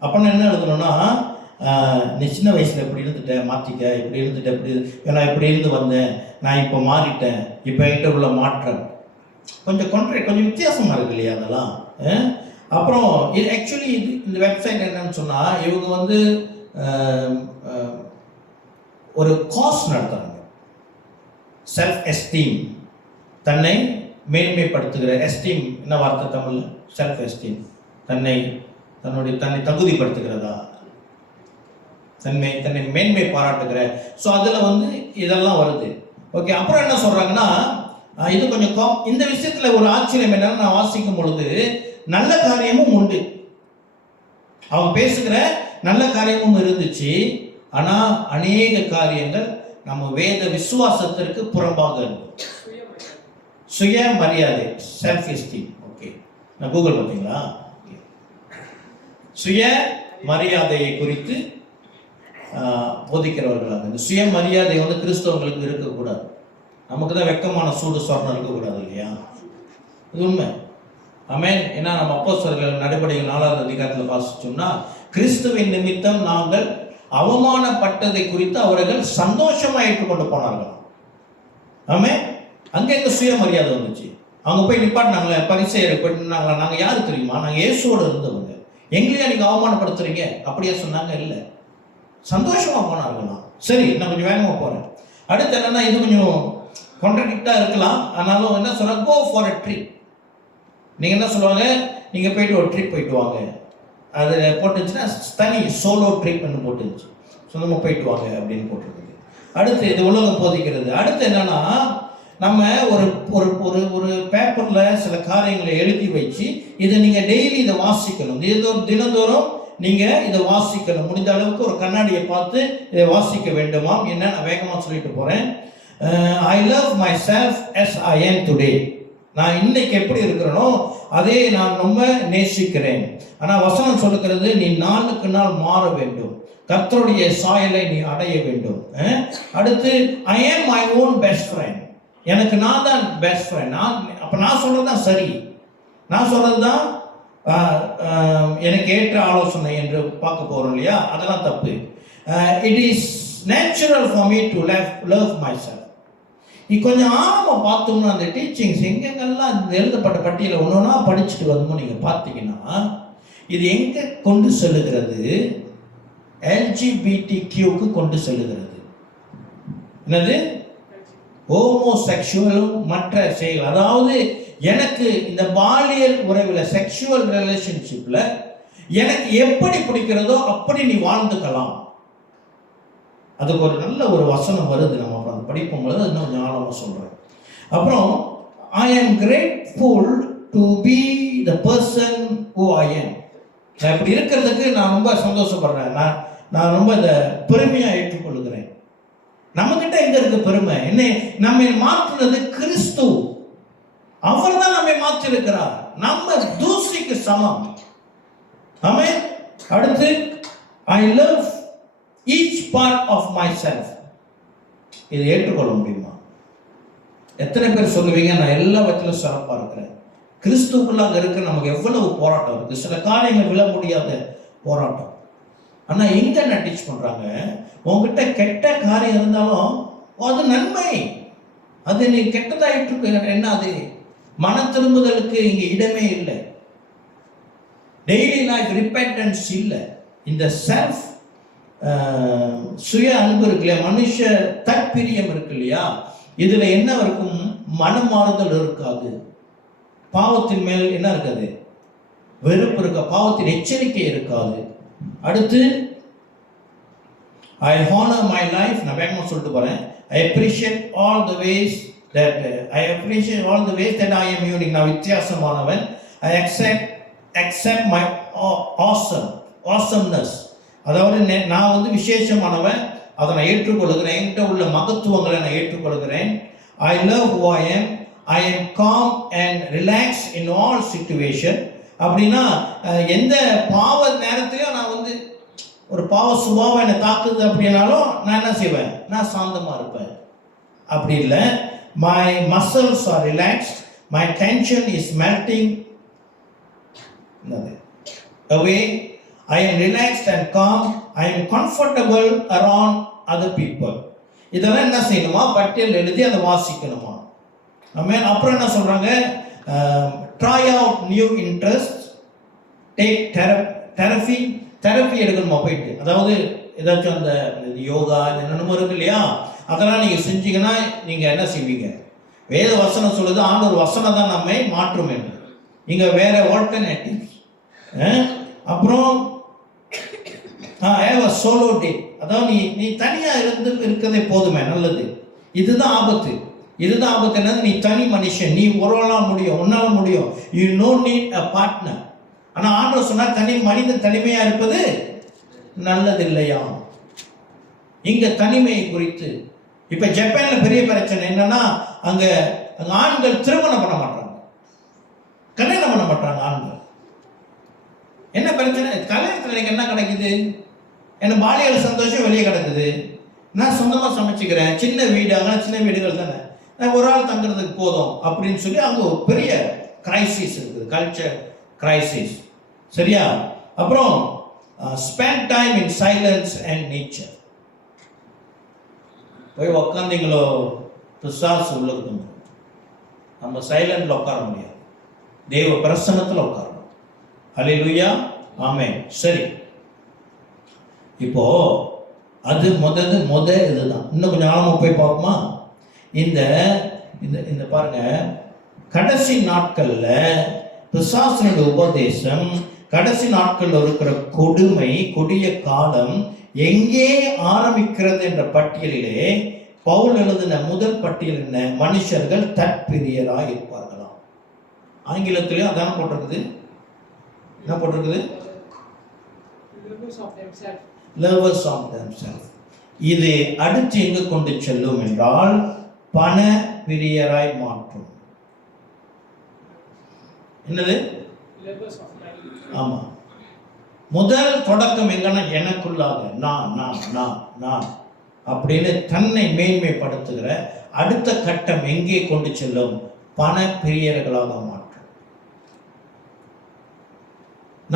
அப்போ நான் என்ன எழுதணும்னா, நீ சின்ன வயசில் இப்படி இருந்துட்ட, மாற்றிக்க, இப்படி இருந்துட்ட, நான் இப்படி இருந்து வந்தேன், நான் இப்போ மாறிட்டேன், இப்போ என்கிட்ட உள்ள மாற்றம் கொஞ்சம் வித்தியாசமாக இருக்கு இல்லையா அதெல்லாம். அப்புறம் இது ஆக்சுவலி இந்த வெப்சைட் என்னன்னு சொன்னால், இவங்க ஒரு கோர்ஸ் நடத்துகிறாங்க. செல்ஃப் எஸ்டீம், தன்னை மேன்மைப்படுத்துகிற. எஸ்டீம் என்ன வார்த்தை தமிழ்? செல்ஃப் எஸ்டீம், தன்னை தகுதிப்படுத்துகிறதா, தன்னை மேன்மை பாராட்டுகிற. ஸோ அதில் இதெல்லாம் வருது. ஓகே, அப்புறம் என்ன சொல்கிறாங்கன்னா, இது கொஞ்சம் இந்த விஷயத்தில் ஒரு ஆச்சரியம் என்னன்னா, நான் வாசிக்கும் பொழுது நல்ல காரியமும் உண்டு, அவங்க பேசுகிற நல்ல காரியமும் இருந்துச்சு. ஆனால் அநேக காரியங்கள் நம்ம வேத விசுவாசத்திற்கு புறம்பாக இருக்கு. சுயமரியாதை, செல்ஃப் எஸ்டீம். ஓகே, நான் கூகுள் பார்த்தீங்களா? சுய மரியாதையை குறித்து போதிக்கிறவர்களாக. இந்த சுயமரியாதை கிறிஸ்தவங்களுக்கு இருக்கக்கூடாது. நமக்கு தான் வெக்கமான சூடு சொரணம் இருக்கக்கூடாது இல்லையா? இது உண்மை. ஆமென். ஏன்னா நம்ம அப்போஸ்தலர்கள் நடபடிகள் 4வது அதிகாரத்தில் வாசிச்சோம்னா, கிறிஸ்துவின் நிமித்தம் நாங்கள் அவமானப்பட்டதை குறித்து அவர்கள் சந்தோஷமா ஏற்றுக்கொண்டு போனார்கள். ஆமென். அங்கே எங்க சுயமரியாதை வந்துச்சு. அவங்க போய் நிப்பாட்டினாங்களே, பரிசேயர் பண்ணாங்களா, நாங்கள் யாரு தெரியுமா, நாங்கள் இயேசுவோடு இருந்தவங்க, எங்களையா நீங்கள் அவமானப்படுத்துறீங்க அப்படியே சொன்னாங்க. இல்லை, சந்தோஷமா போனார்களாம். சரி, நான் கொஞ்சம் வேகமாக போகிறேன். அடுத்து என்னன்னா, இது கொஞ்சம் கான்ட்ராடிக்டாக இருக்கலாம். ஆனாலும் என்ன சொல்ல, கோ ஃபார் அ ட்ரிப். நீங்கள் என்ன சொல்லுவாங்க, நீங்கள் போயிட்டு ஒரு ட்ரிப் போயிட்டு வாங்க. அது போட்டுச்சுன்னா தனி சோலோ ட்ரிப்னு போட்டுருச்சு, சொந்தமாக போயிட்டு வாங்க அப்படின்னு போட்டுருக்குது. அடுத்து இது உலகம் போதிக்கிறது. அடுத்து என்னன்னா, நம்ம ஒரு ஒரு ஒரு ஒரு பேப்பரில் சில காரியங்களை எழுதி வச்சு இதை நீங்கள் டெய்லி இதை வாசிக்கணும். தினந்தோறும் நீங்கள் இதை வாசிக்கணும். முடிந்த அளவுக்கு ஒரு கண்ணாடியை பார்த்து இதை வாசிக்க வேண்டுமா. என்ன, நான் வேகமாக சொல்லிட்டு போகிறேன். I love my self as I am today. நான் இன்னைக்கு எப்படி இருக்கிறனோ அதே நான் ரொம்ப நேசிக்கிறேன். ஆனால் வசனம் சொல்லுகிறது, நீ நாளுக்கு நாள் மாற வேண்டும், கர்த்தருடைய சாயலை நீ அடைய வேண்டும். அடுத்து ஐ am my own best friend. எனக்கு நான் தான் பெஸ்ட் ஃப்ரெண்ட். அப்போ நான் சொல்கிறது தான் சரி, நான் சொல்கிறது தான் எனக்கு ஏற்ற ஆலோசனை என்று பார்க்க போகிறோம் இல்லையா? அதெல்லாம் தப்பு. It is natural for me to love my self. கொஞ்சம் ஆழமாக பார்த்தோம்னா அந்த டீச்சிங்ஸ் எங்கெங்கெல்லாம் இந்த எழுதப்பட்ட பட்டியலை ஒன்று ஒன்றா படிச்சுட்டு வந்தோம் நீங்கள் பார்த்தீங்கன்னா, இது எங்கே கொண்டு செல்லுகிறது? LGBTQ கொண்டு செல்லுகிறது. என்னது? ஹோமோசெக்சுவலும் மற்ற செயல். அதாவது எனக்கு இந்த பாலியல் உறவில், செக்ஷுவல் ரிலேஷன்ஷிப்பில் எனக்கு எப்படி பிடிக்கிறதோ அப்படி நீ வாழ்ந்துக்கலாம். அதுக்கு ஒரு நல்ல ஒரு வசனம் வருது, நம்ம அப்புறம் அந்த படிக்கும் பொழுது இன்னும் கொஞ்சம் ஆழமாக சொல்கிறேன். அப்புறம் I am grateful to be the person who I am. நான் இப்படி இருக்கிறதுக்கு நான் ரொம்ப சந்தோஷப்படுறேன். நான் ரொம்ப இதை பெருமையாக ஏற்றுக்கொள்கிறேன். நம்மகிட்ட எங்க இருக்கு பெருமை? என்ன, நம்மை மாற்றுனது கிறிஸ்து. அவர் தான் நம்மை மாற்றிருக்கிறார். நம்ம தூசிக்கு சமம். ஆமென். அடுத்து I love each part of my self. இதை ஏற்றுக்கொள்ள முடியுமா? எத்தனை பேர் சொல்லுவீங்க, நான் எல்லா விதத்திலும் சிறப்பாக இருக்கிறேன்? கிறிஸ்துக்குள்ள அங்கே இருக்க நமக்கு எவ்வளவு போராட்டம் இருக்குது. சில காரியங்கள் விழ முடியாத போராட்டம். ஆனால் எங்க என்ன டீச் பண்ணுறாங்க, உங்ககிட்ட கெட்ட காரியம் இருந்தாலும் அது நன்மை, அது நீ கெட்டதாயிட்டு இருக்கு. என்ன அது? மன திரும்புதலுக்கு இங்கே இடமே இல்லை. டெய்லி லைஃப் ரிப்பெண்டன்ஸ் இல்லை. இந்த செல்ஃப் சுய அன்பு இருக்கு இல்லையா, மனுஷ தற்பிரியம் இருக்கு இல்லையா, இதுல என்ன இருக்கும்? மனமாறுதல் இருக்காது. பாவத்தின் மேல் என்ன இருக்காது? வெறுப்பு இருக்க, பாவத்தின் எச்சரிக்கை இருக்காது. அடுத்து I honor my life. நான் வேகமாக சொல்லிட்டு போறேன். I appreciate all the ways that I am unique. நான் வித்தியாசமானவன். I accept my awesomeness. அதாவது நான் விசேஷமானவன், அதை நான் ஏற்றுக்கொள்கிறேன். என்கிட்ட உள்ள மகத்துவங்களை நான் ஏற்றுக்கொள்கிறேன். I love who I am. I am calm and relaxed in all situation. அப்படின்னா எந்த பாவ நேரத்திலையும் நான் ஒரு பாவ சுபாவம் என்னை தாக்குது அப்படின்னாலும் நான் என்ன செய்வேன்? நான் சாந்தமாக இருப்பேன். அப்படி இல்லை. My muscles R relaxed. my tension is melting away. I am relaxed and calm. I am comfortable around other people. இதெல்லாம் என்ன செய்யணுமா? பட்டியல் எழுதி அதை வாசிக்கணுமா? ஆமென். அப்புறம் என்ன சொல்றாங்க? try out new interests, take therapy எடுக்கணுமா போயிட்டு? அதாவது ஏதாச்சும் அந்த யோகா என்னென்னமோ இருக்கு இல்லையா, அதெல்லாம் நீங்கள் செஞ்சீங்கன்னா நீங்கள் என்ன செய்வீங்க? வேத வசனம் சொல்லுது ஆண்டவர் வசனம் தான் நம்மை மாற்றும் என்று. இங்கே வேற ஆல்டர்னேட்டிவ்ஸ். அப்புறம் சோலோ டே, அதாவது நீ தனியாக இருக்கிறதே போதுமே, நல்லது. இதுதான் ஆபத்து. என்னது? நீ தனி மனுஷன், நீ உறவலாம் முடியும், உன்னால முடியும். You no need a partner. ஆனால் ஆண்டவர் சொன்னால் மனிதன் தனிமையாக இருப்பது நல்லதில்லையா? இங்க தனிமையை குறித்து இப்ப ஜப்பான்ல பெரிய பிரச்சனை என்னன்னா, அங்க ஆண்கள் திருமணம் பண்ண மாட்டாங்க, கல்யாணம் பண்ண மாட்டாங்க ஆண்கள். என்ன பிரச்சனை? கல்யாணத்துல எனக்கு என்ன கிடைக்குது? எனக்கு பாலியல் சந்தோஷம் வெளியே கிடக்குது. நான் சொந்தமா சமைச்சுக்கிறேன், சின்ன வீடு, அங்கே சின்ன வீடுகள் தானே, நான் ஒரு ஆள் தங்குறதுக்கு போதும் அப்படின்னு சொல்லி அங்க ஒரு பெரிய கிரைசிஸ் இருக்குது, கல்ச்சர் கிரைசிஸ். சரியா? அப்புறம் spend time in silence and nature. போய் உக்காந்தீங்களோ பிசாசு உள்ள இருக்குங்க. நம்ம சைலண்ட்ல உட்கார முடியாது, தேவ பிரசன்னத்தில் உட்காரணும். ஹல்லேலூயா, ஆமென். சரி, இப்போ அது இதுதான். இன்னும் கொஞ்சம் ஆழமா போய் பார்ப்போமா? இந்த இந்த பாருங்க, கடைசி நாட்கள்ல பிசாசுடைய உபதேசம், கடைசி நாட்களில் இருக்கிற கொடுமை, கொடிய காலம் எங்கே ஆரம்பிக்கிறது என்ற பட்டியலிலே பவுல் எழுதின முதல் பட்டியல் என்ன? மனுஷர்கள் தற்பிரியராக இருப்பார்களாம். ஆங்கிலத்திலேயும் அதான் போட்டிருக்குது. என்ன போட்டிருக்குது? lovers of themselves. இது அடுத்து எங்க கொண்டு செல்லும் என்றால் பண பிரியராய் மாற்றும். என்னது? ஆமா, முதல் தொடக்கம் எங்கன்னா எனக்குள்ளாக நான் அப்படின்னு தன்னை மேன்மைப்படுத்துகிற அடுத்த கட்டம் எங்கே கொண்டு செல்லும்? பண பிரியர்களாக மாற்றும்.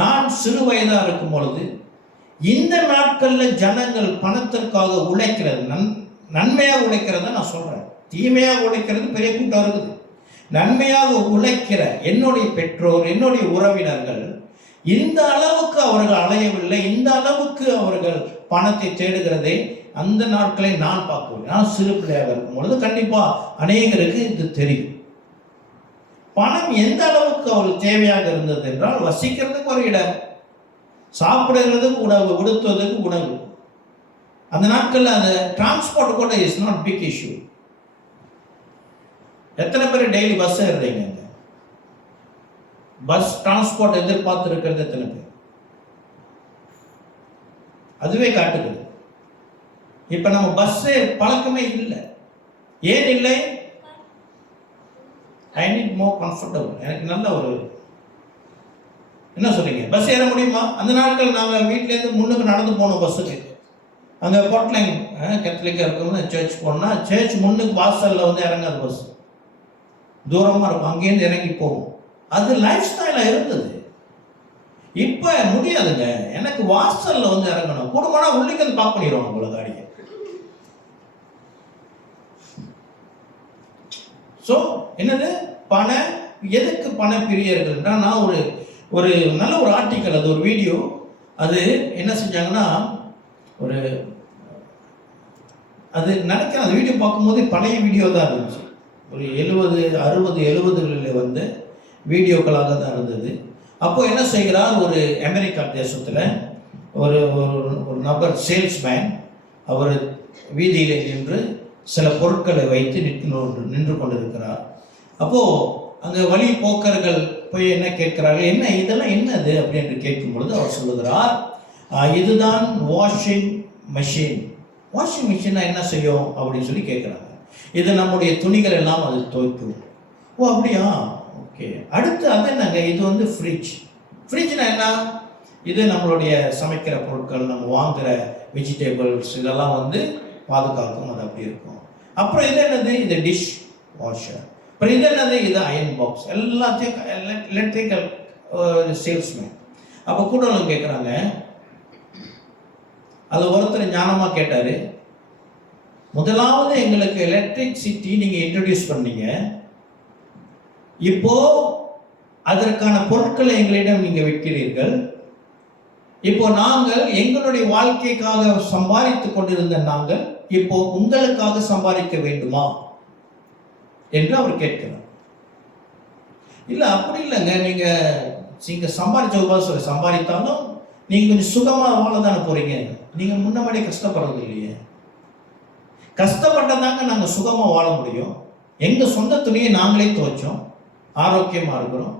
நான் சிறு வயதா இருக்கும் பொழுது இந்த நாட்கள்ல ஜனங்கள் பணத்திற்காக உழைக்கிறது, நன்மையாக உழைக்கிறத நான் சொல்றேன். தீமையாக உழைக்கிறது பெரிய கூட்டம் இருக்குது. நன்மையாக உழைக்கிற என்னுடைய பெற்றோர், என்னுடைய உறவினர்கள் இந்த அளவுக்கு அவர்கள் அலையவில்லை, இந்த அளவுக்கு அவர்கள் பணத்தை தேடுகிறதை அந்த நாட்களை நான் பார்க்கவில்லை. நான் சிறு பிள்ளையாக இருக்கும் பொழுது கண்டிப்பா அநேகருக்கு இது தெரியும். பணம் எந்த அளவுக்கு அவர்கள் தேவையாக இருந்தது என்றால், வசிக்கிறதுக்கு ஒரு இடம், சாப்பிடுறதுக்கு உணவு, உடுத்துவதற்கு உணவு. அந்த நாட்களில் அந்த டிரான்ஸ்போர்ட் கூட இஸ் நாட் பிக் இஷ்யூ. எத்தனை பேர் டெய்லி பஸ் ஏறுறீங்க? பஸ் டிரான்ஸ்போர்ட் எதிர்பார்த்து இருக்கிறது எத்தனை பேர்? அதுவே காட்டுது. இப்ப நம்ம பஸ் பழக்கமே இல்லை. ஏன் இல்லை? I need more comfortable. எனக்கு நல்ல ஒரு, என்ன சொல்றீங்க, பஸ் ஏற முடியுமா? அந்த நாட்கள் நாங்கள் வீட்டிலேருந்து முன்னுக்கு நடந்து போனோம் பஸ்ஸுக்கு. அங்கே போட்லைன் கத்தலிக்காக இருக்கவங்க சர்ச் போனால் சர்ச் முன்னுக்கு வாசலில் வந்து இறங்காது, பஸ் தூரமாக இருக்கும், அங்கேருந்து இறங்கி போகும். அது லைஃப் ஸ்டைலாக இருந்தது. இப்போ முடியாதுங்க, எனக்கு வாசலில் வந்து இறங்கணும். கூடுமானா உள்ளிக்கு வந்து பார்க்க பண்ணிடுவாங்க உங்களை காடியை. ஸோ என்னது பண, எதுக்கு பண பிரியர்கள்னா, நான் ஒரு நல்ல ஒரு ஆர்டிக்கல், அது ஒரு வீடியோ, அது என்ன செஞ்சாங்கன்னா, ஒரு அது நினைக்கிறேன், அந்த வீடியோ பார்க்கும்போது பழைய வீடியோ தான் இருந்துச்சு. ஒரு 70-60-70களில் வந்து வீடியோக்களாக தான் இருந்தது. அப்போ என்ன செய்கிறார், ஒரு அமெரிக்கா தேசத்தில் ஒரு நபர், சேல்ஸ்மேன், அவர் வீதியிலே நின்று சில பொருட்களை வைத்து நின்று கொண்டிருக்கிறார். அப்போது அங்கே வழி போக்கர்கள் போய் என்ன கேட்கிறார்கள், என்ன இதெல்லாம் என்னது அப்படின்னு கேட்கும் பொழுது அவர் சொல்லுகிறார், இதுதான் வாஷிங் மிஷின். வாஷிங் மிஷினா என்ன செய்யும் அப்படின்னு சொல்லி கேட்குறாங்க. இது நம்முடைய துணிகள் எல்லாம் அது துவைக்கும். ஓ அப்படியா, ஓகே. அடுத்து அது என்னங்க, இது வந்து ஃப்ரிட்ஜ்னா என்ன? இது நம்மளுடைய சமைக்கிற பொருட்கள், நம்ம வாங்குகிற வெஜிடபிள்ஸ் இதெல்லாம் வந்து பாதுகாக்கும், அது அப்படி இருக்கும். அப்புறம் இது என்னது, இது டிஷ் வாஷர். இதனது இது அயன் பாக்ஸ் எல்லாத்தையும் எலக்ட்ரிக்கல் சேல்ஸ்மேன். அப்போ கூட கேட்குறாங்க, அது ஒருத்தர் ஞானமா கேட்டாரு, முதலாவது எங்களுக்கு எலக்ட்ரிசிட்டி நீங்க இன்ட்ரடியூஸ் பண்ணீங்க, இப்போ அதற்கான பொருட்களை எங்களிடம் நீங்க விற்கிறீர்கள், இப்போ நாங்கள் எங்களுடைய வாழ்க்கைக்காக சம்பாதித்துக் கொண்டிருந்த நாங்கள் இப்போ உங்களுக்காக சம்பாதிக்க வேண்டுமா என்று அவர் கேட்கிறார். இல்ல அப்படி இல்லைங்க, நீங்க சம்பாதிச்ச சம்பாதித்தாலும் நீங்க கொஞ்சம் சுகமா வாழ தானே போறீங்க, நீங்க முன்னமாடி கஷ்டப்படுறது இல்லையே. கஷ்டப்பட்டதாங்க நாங்க சுகமா வாழ முடியும். எங்க சொந்த துணியை நாங்களே துவைச்சோம், ஆரோக்கியமா இருக்கிறோம்.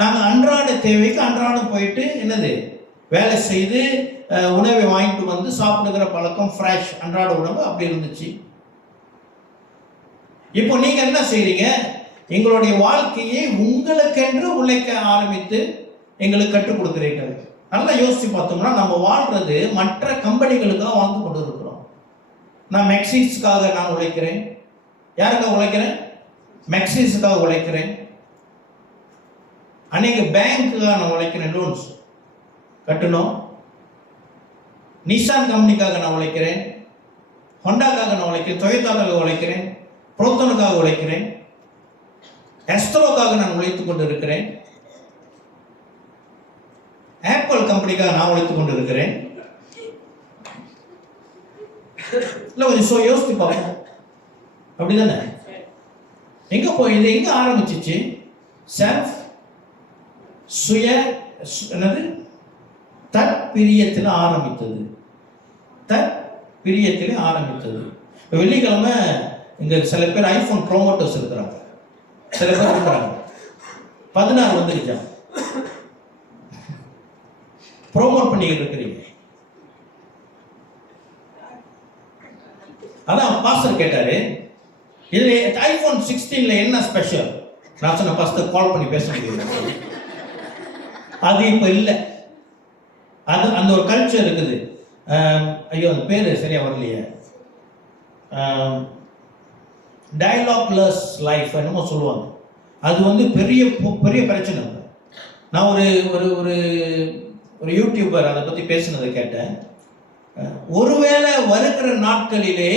நாங்க அன்றாட தேவைக்கு அன்றாடம் போயிட்டு என்னது வேலை செய்து உணவை வாங்கிட்டு வந்து சாப்பிடுகிற பழக்கம், ஃப்ரெஷ் அன்றாட உணவு அப்படி இருந்துச்சு. இப்போ நீங்க என்ன செய்றீங்க, எங்களுடைய வாழ்க்கையை உங்களுக்கென்று உழைக்க ஆரம்பித்து எங்களுக்கு கற்றுக் கொடுக்கிறீர்கள். நல்லா யோசிச்சு பார்த்தோம்னா நம்ம வாழ்றது மற்ற கம்பெனிகளுக்காக வாழ்ந்து கொண்டு இருக்கிறோம். நான் மெக்சிஸ்க்காக நான் உழைக்கிறேன். யாருக்காக உழைக்கிறேன்? மெக்சிஸ்க்காக உழைக்கிறேன். அநேக பேங்க்குக்காக நான் உழைக்கிறேன், லோன்ஸ் கட்டணும். நிசான் கம்பெனிக்காக நான் உழைக்கிறேன், ஹோண்டாக்காக நான் உழைக்கிறேன், டொயோட்டாக்காக உழைக்கிறேன், புரோத்தனுக்காக உழைக்கிறேன், எஸ்ட்ரோக்காக நான் உழைத்துக் கொண்டு இருக்கிறேன், ஆப்பிள் கம்பெனிக்காக நான் உழைத்துக் கொண்டு இருக்கிறேன். இல்லை கொஞ்சம் யோசித்து பார்ப்போம், அப்படிதானே? எங்க போய் இது எங்க ஆரம்பிச்சிச்சு? செல்ஃப் சுய என்னது தற்பிரியத்தில் ஆரம்பித்தது. தற்பிரியத்தில் ஆரம்பித்தது. வெள்ளிக்கிழமை இங்க சில பேர் ஐபோன் ப்ரோமோட்டர்ஸ் இருக்கிறாங்க, சில பேர் இருக்கிறாங்க. 16 வந்துருச்சா ப்ரோமோட் பண்ணிக்கிட்டு இருக்கிறீங்க. அதான் பாஸ்டர் கேட்டாரு, இதுல ஐபோன் 16ல என்ன ஸ்பெஷல்? நான் சொன்ன பாஸ்டர் கால் பண்ணி பேச முடியும், அது இப்ப இல்லை. அது அந்த ஒரு கல்ச்சர் இருக்குது. ஐயோ அந்த பேரு சரியா வரலையே, டயலாக்லெஸ் லைஃப் என்னமோ சொல்லுவாங்க. அது வந்து பெரிய பெரிய பிரச்சனை. நான் ஒரு ஒரு ஒரு ஒரு யூடியூபர் அதை பத்தி பேசினதை கேட்டேன். ஒருவேளை வருகிற நாட்களிலே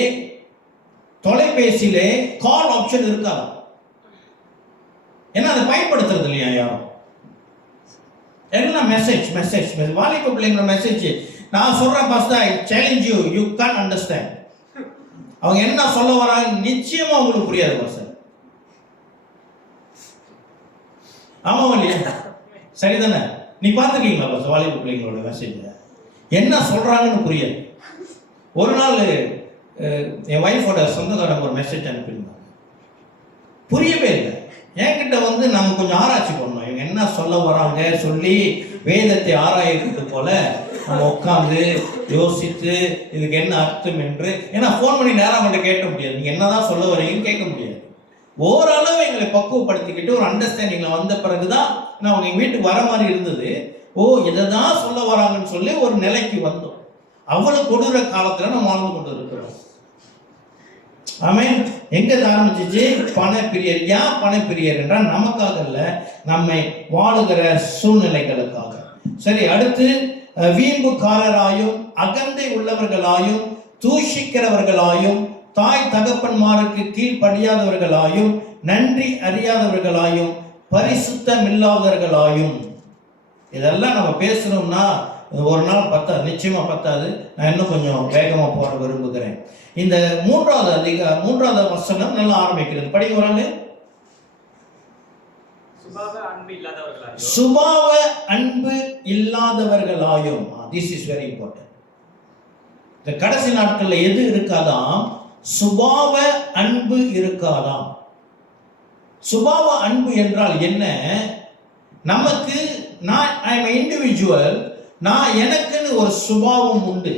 தொலைபேசியிலே கால் ஆப்ஷன் இருக்காது. ஏன்னா அதை பயன்படுத்துறது இல்லையா யாரும். எல்லாம் மெசேஜ் மெசேஜ் மெசேஜ். வாலிப பிள்ளைங்களோட மெசேஜ். நான் சொல்றேன் pastor, I challenge you, you can't understand. அவங்க என்ன சொல்ல வராங்க நிச்சயமா உங்களுக்கு புரியாது பாஸ்டர். ஆமா இல்லையா? சரிதானே? நீ பார்த்துருக்கீங்களா பாஸ்டர் வாலிப பிள்ளைங்களோட மெசேஜ் என்ன சொல்றாங்கன்னு புரியாது. ஒரு நாள் என் ஒய்ஃபோட சொந்தக்காரங்க ஒரு மெசேஜ் அனுப்பியிருந்தாங்க, புரியவே இல்லை. என்கிட்ட வந்து நம்ம கொஞ்சம் ஆராய்ச்சி பண்ணோம், இவங்க என்ன சொல்ல வராங்க சொல்லி வேதத்தை ஆராய்றது போல நம்ம உட்காந்து யோசித்து இதுக்கு என்ன அர்த்தம் என்று. ஏன்னா ஃபோன் பண்ணி நேரம் மட்டும் கேட்க முடியாது, நீங்க என்னதான் சொல்ல வரீங்கன்னு கேட்க முடியாது. ஓரளவு எங்களை பக்குவப்படுத்திக்கிட்டு ஒரு அண்டர்ஸ்டாண்டிங்ல வந்த பிறகுதான் நான் அவங்க எங்க வீட்டுக்கு வர மாதிரி இருந்தது. ஓ இதை தான் சொல்ல வராங்கன்னு சொல்லி ஒரு நிலைக்கு வந்தோம். அவ்வளவு கொடூர காலத்துல நம்ம வாழ்ந்து கொண்டு இருக்கிறோம். ஆமென். எங்க ஆரம்பிச்சிச்சு? பணப்பிரியர். ஏன் பணப்பிரியர் என்றால் நமக்காக அல்ல, நம்மை வாழுகிற சூழ்நிலைகளுக்காக. சரி, அடுத்து வீம்புக்காரராயும் அகந்தை உள்ளவர்களாயும் தூஷிக்கிறவர்களாயும் தாய் தகப்பன்மாருக்கு கீழ்ப்படியாதவர்களாயும் நன்றி அறியாதவர்களாயும் பரிசுத்தமில்லாதவர்களாயும். இதெல்லாம் நம்ம பேசணும்னா ஒரு நாள் பத்தாது, நிச்சயமா பத்தாது. நான் இன்னும் கொஞ்சம் வேகமா போட விரும்புகிறேன். இந்த மூன்றாவது வசனம் நல்லா ஆரம்பிக்கிறது. படிக்க வராங்க. சுபாவ அன்பு இல்லாதவர்களாயும். This is very important. இந்த கடைசி நாட்கள்ல எது இருக்காதாம்? சுபாவ அன்பு இருக்காதாம். சுபாவ அன்பு என்றால் என்ன? நமக்கு நான் ஐ எம் இண்டிவிஜுவல், நான் எனக்குன்னு ஒரு சுபாவம் உண்டு.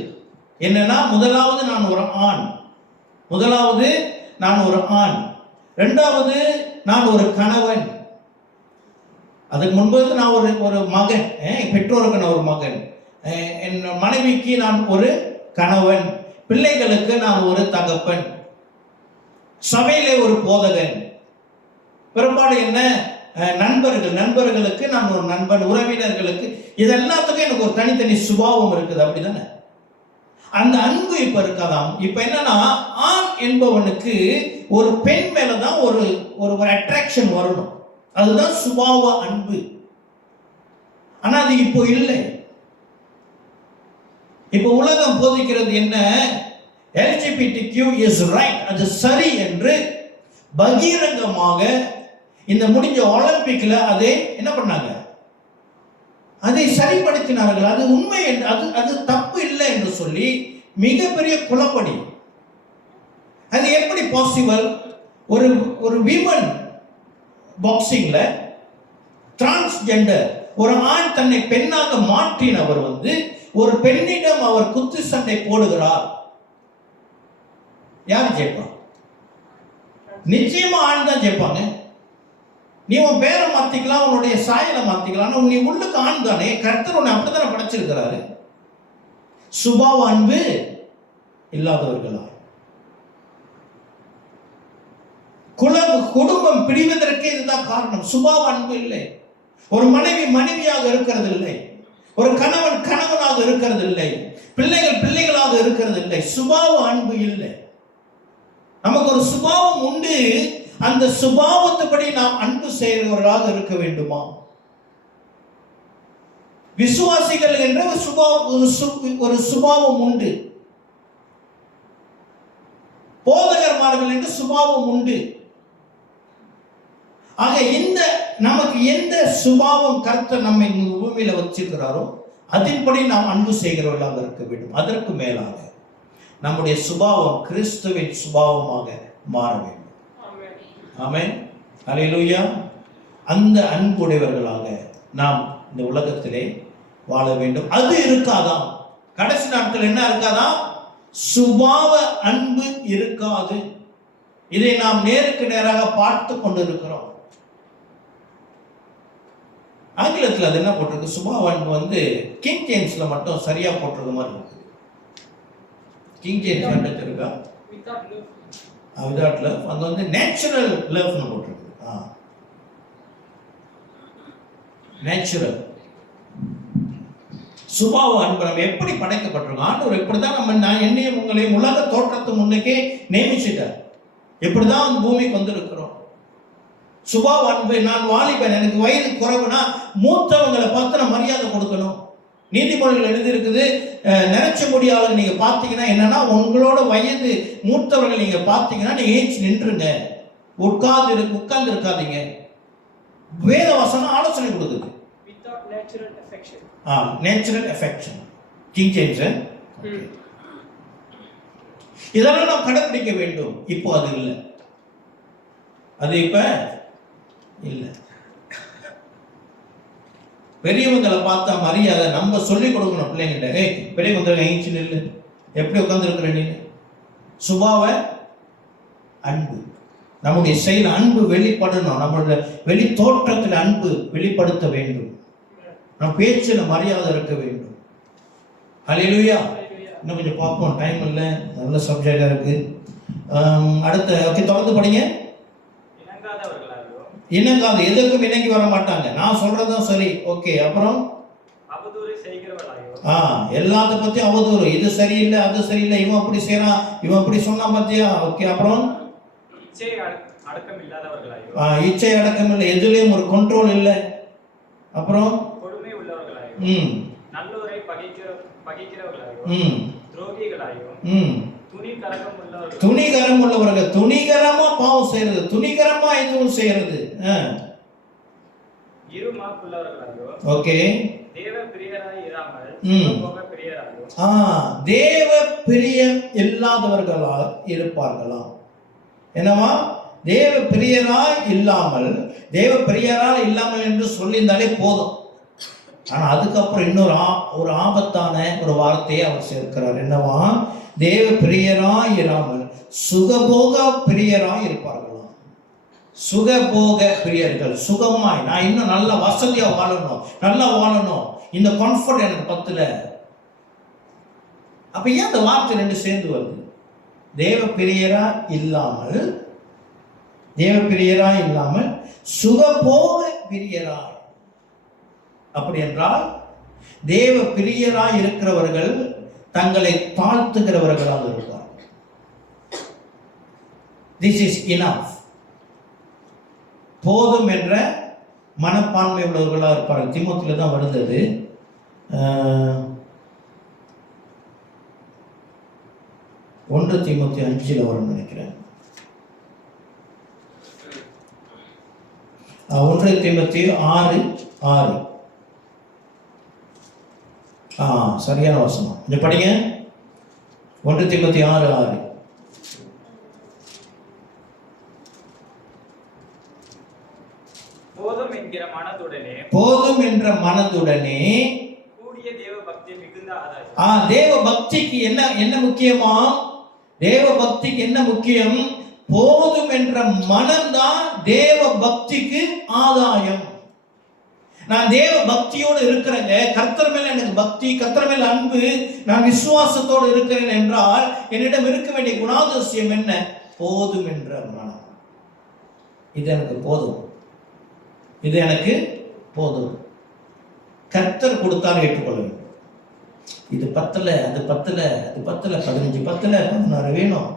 என்னன்னா, முதலாவது நான் ஒரு ஆண், இரண்டாவது நான் ஒரு கணவன், அதுக்கு முன்பு நான் ஒரு மகன், பெற்றோருக்கு நான் ஒரு மகன், என் மனைவிக்கு நான் ஒரு கணவன், பிள்ளைகளுக்கு நான் ஒரு தகப்பன், சபையிலே ஒரு போதகன். பிற்பாடு என்ன, நண்பர்களுக்கு நான் ஒரு நண்பன், உறவினர்களுக்கு, இது எல்லாத்துக்கும் எனக்கு ஒரு தனித்தனி சுபாவம் இருக்குது, அப்படிதானே? அந்த அன்பு இப்ப இருக்காதாம். இப்ப என்னன்னா, ஆண் என்பவனுக்கு ஒரு பெண் மேலதான் ஒரு ஒரு அட்ராக்ஷன் வரணும், அதுதான் சுபாவ அன்பு. ஆனா அது இப்போ இல்லை. இப்போ உலகம் போதிக்கிறது என்ன, LGBTQ இஸ் ரைட், அது சரி என்று பகிரங்கமாக இந்த முடிஞ்ச ஒலிம்பிக்ல அதை என்ன பண்ணாங்க, அதை சரிப்படுத்தினார்கள். அது உண்மை என்று, அது தப்பு இல்லை என்று சொல்லி மிகப்பெரிய குழப்படி. அது எப்படி பாசிபிள்? ஒரு விமன் பாக்ஸிங்ல டிரான்ஸ்ஜெண்டர் ஒரு ஆண் தன்னை பெண்ணாக மாற்றினவர் ஒரு பெண்ணிடம் அவர் குத்து சண்டை போடுகிறார், யார் ஜெயிப்பா? நிச்சயமா ஆண் தான் ஜெயிப்பாங்க. நீ உன் பேரை மாத்திக்கலாம், உன்னுடைய சாயலை மாத்திக்கலாம், நீ உள்ளுக்கு ஆண் தானே. கர்த்தர் உன்னை அப்படித்தானே படைச்சிருக்கிறாரு. சுபாவ அன்பு இல்லாதவர்களா? குடும்பம் பிரிவதற்கு இதுதான் காரணம், சுபாவ அன்பு இல்லை. ஒரு மனைவி மனைவியாக இருக்கிறது இல்லை, ஒரு கணவன் கணவனாக இருக்கிறது இல்லை, பிள்ளைகள் பிள்ளைகளாக இருக்கிறது இல்லை, சுபாவ அன்பு இல்லை. நமக்கு ஒரு சுபாவம் உண்டு, அந்த சுபாவத்துப்படி நாம் அன்பு செய்கிறவர்களாக இருக்க வேண்டுமா? விசுவாசிகள் என்ற ஒரு சுபாவம் உண்டு, போதகர்மார்கள் என்று சுபாவம் உண்டு. ஆக இந்த நமக்கு எந்த சுபாவம் கர்த்தர் நம்மை பூமியில வச்சிருக்கிறாரோ அதன்படி நாம் அன்பு செய்கிறவர்களாக இருக்க வேண்டும். அதற்கு மேலாக நம்முடைய சுபாவம் கிறிஸ்துவின் சுபாவமாக மாற வேண்டும். ஆமென், ஹல்லேலூயா. அந்த அன்புடையவர்களாக நாம் இந்த உலகத்திலே வாழ வேண்டும். அது இருக்காதாம். கடைசி நாட்கள் என்ன இருக்காதாம்? சுபாவ அன்பு இருக்காது. இதை நாம் நேருக்கு நேராக பார்த்து கொண்டிருக்கிறோம். ஆங்கிலத்தில் அது என்ன போட்டிருக்கு, சுபாவ அன்பு கிங் ஜேம்ஸ்ல மட்டும் சரியா போட்டிருக்க மாதிரி இருக்கு. கிங் ஜேம்ஸ் இருக்கா? வித்அவுட் லவ், அது நேச்சுரல் லவ்னு போட்டிருக்கு. நேச்சுரல் சுபாவ அன்பு நம்ம எப்படி படைக்கப்பட்டிருக்கோம்? ஆண்டவர் எப்படிதான் நான் என்னையும் உங்களையும் உலக தோற்றத்து முன்னுக்கே நியமிச்சிட்டார். எப்படிதான் பூமிக்கு வந்திருக்கிறோம். சுபாவ அன்பு, நான் வாலிபன், எனக்கு வயது குறைவுனா மூத்தவங்களை பார்த்து நான் மரியாதை கொடுக்கணும். நீதிமொழிகள் எழுதியிருக்குது, நினைச்ச முடியாத நீங்க பார்த்தீங்கன்னா என்னன்னா, உங்களோட வயது மூத்தவர்கள் நீங்க பார்த்தீங்கன்னா நீங்க ஏஞ்சி நின்றுங்க, உட்கார்ந்து இருக்காதீங்க. வேத வசனம் ஆலோசனை கொடுக்குது. Natural affection king James. இதெல்லாம் நாம் கடைபிடிக்க வேண்டும். இப்போ அது இல்லை, அது இப்ப இல்லை. பெரியவங்களை பார்த்தா மரியாதை நம்ம சொல்லிக் கொடுக்கணும் பிள்ளைங்கிட்ட. பெரியவங்க ஏஞ்சி நில்லு, எப்படி உட்கார்ந்துருக்கிற நீ. சுபாவ அன்பு, நம்முடைய செயல் அன்பு வெளிப்படணும். நம்மளுடைய வெளி தோற்றத்தில் அன்பு வெளிப்படுத்த வேண்டும். நம்ம பேச்சுல மரியாதை இருக்க வேண்டும். ஹல்லேலூயா. இன்னும் கொஞ்சம் பார்ப்போம், டைம் இல்லை, நல்ல சப்ஜெக்டா இருக்கு. அடுத்த தொடர்ந்து படிங்க. இணங்காது, எதுக்கும் இணங்கி வர மாட்டாங்க. நான் சொல்றதும் சரி, ஓகே. அப்புறம் எல்லாத்த பத்தியும் அவதூறு, இது சரியில்லை அது சரியில்லை, இவன் அப்படி செய்யறான், இவன் அப்படி சொன்னா பத்தியா, ஓகே. அப்புறம் இச்சை அடக்கம் இல்லை, எதுலயும் ஒரு கண்ட்ரோல் இல்லை. அப்புறம் துணிகரம் உள்ளவர்கள், துணிகரமா பாவம் செய்யறது, துணிகரமா எதுவும் செய்யறது. ஓகே. தேவ பிரியம் இல்லாதவர்களா இருப்பார்களா? என்னவா? தேவ பிரியராய் இல்லாமல், தேவ பிரியரால் இல்லாமல் என்று சொல்லியிருந்தாலே போதும். ஆனா அதுக்கப்புறம் இன்னொரு ஆபத்தான ஒரு வார்த்தையை அவர் சேர்க்கிறார். என்னவா? தேவ பிரியராய் இராமல் சுகபோக பிரியராய் இருப்பார்களாம். சுகபோக பிரியர்கள், சுகமாய் நான் இன்னும் நல்ல வசதியா வாழணும், நல்லா வாழணும், இந்த கம்ஃபர்ட் எனக்கு பத்தல. அப்ப ஏன் அந்த வார்த்தை ரெண்டு சேர்ந்து வருது? தேவ பிரியரா இல்லாமல் தேவ பிரியராய் இல்லாமல் சுகபோக பிரியராய். அப்படி என்றால் தேவ பிரியராய் இருக்கிறவர்கள் தங்களை தாழ்த்துகிறவர்களாக இருப்பார். This is enough. போதும் என்ற மனப்பான்மை உள்ளவர்களாக இருப்பார்கள். தீமோத்தேயுல தான் வருது. 1 தீமோத்தேயு 5 வரும்னு நினைக்கிறேன். 1 தீமோத்தேயு 6:6. சரியான வசனம். இதை படிங்க. 1 தீமோத்தேயு 6:6. போதும் என்கிற மனதுடனே போதும் என்ற மனதுடனே கூடிய தேவ பக்தி மிகுந்த ஆதாயம். தேவ பக்திக்கு என்ன முக்கியமா? தேவ பக்திக்கு என்ன முக்கியம்? போதும் என்ற மனம்தான் தேவ பக்திக்கு ஆதாயம். நான் தேவ பக்தியோடு இருக்கிறேங்க, கர்த்தர் மேல எனக்கு பக்தி, கர்த்தர் மேல அன்பு, நான் விசுவாசத்தோடு இருக்கிறேன் என்றால் என்னிடம் இருக்க வேண்டிய குணாதிசயம் என்ன? போதும் என்ற மனம். இது எனக்கு போதும், இது எனக்கு போதும். கர்த்தர் கொடுத்தாலும் ஏற்றுக்கொள்ள வேண்டும். இது பத்தல, அது பத்தல, அது பத்தல, 15 பத்தல, 16 வேணும்.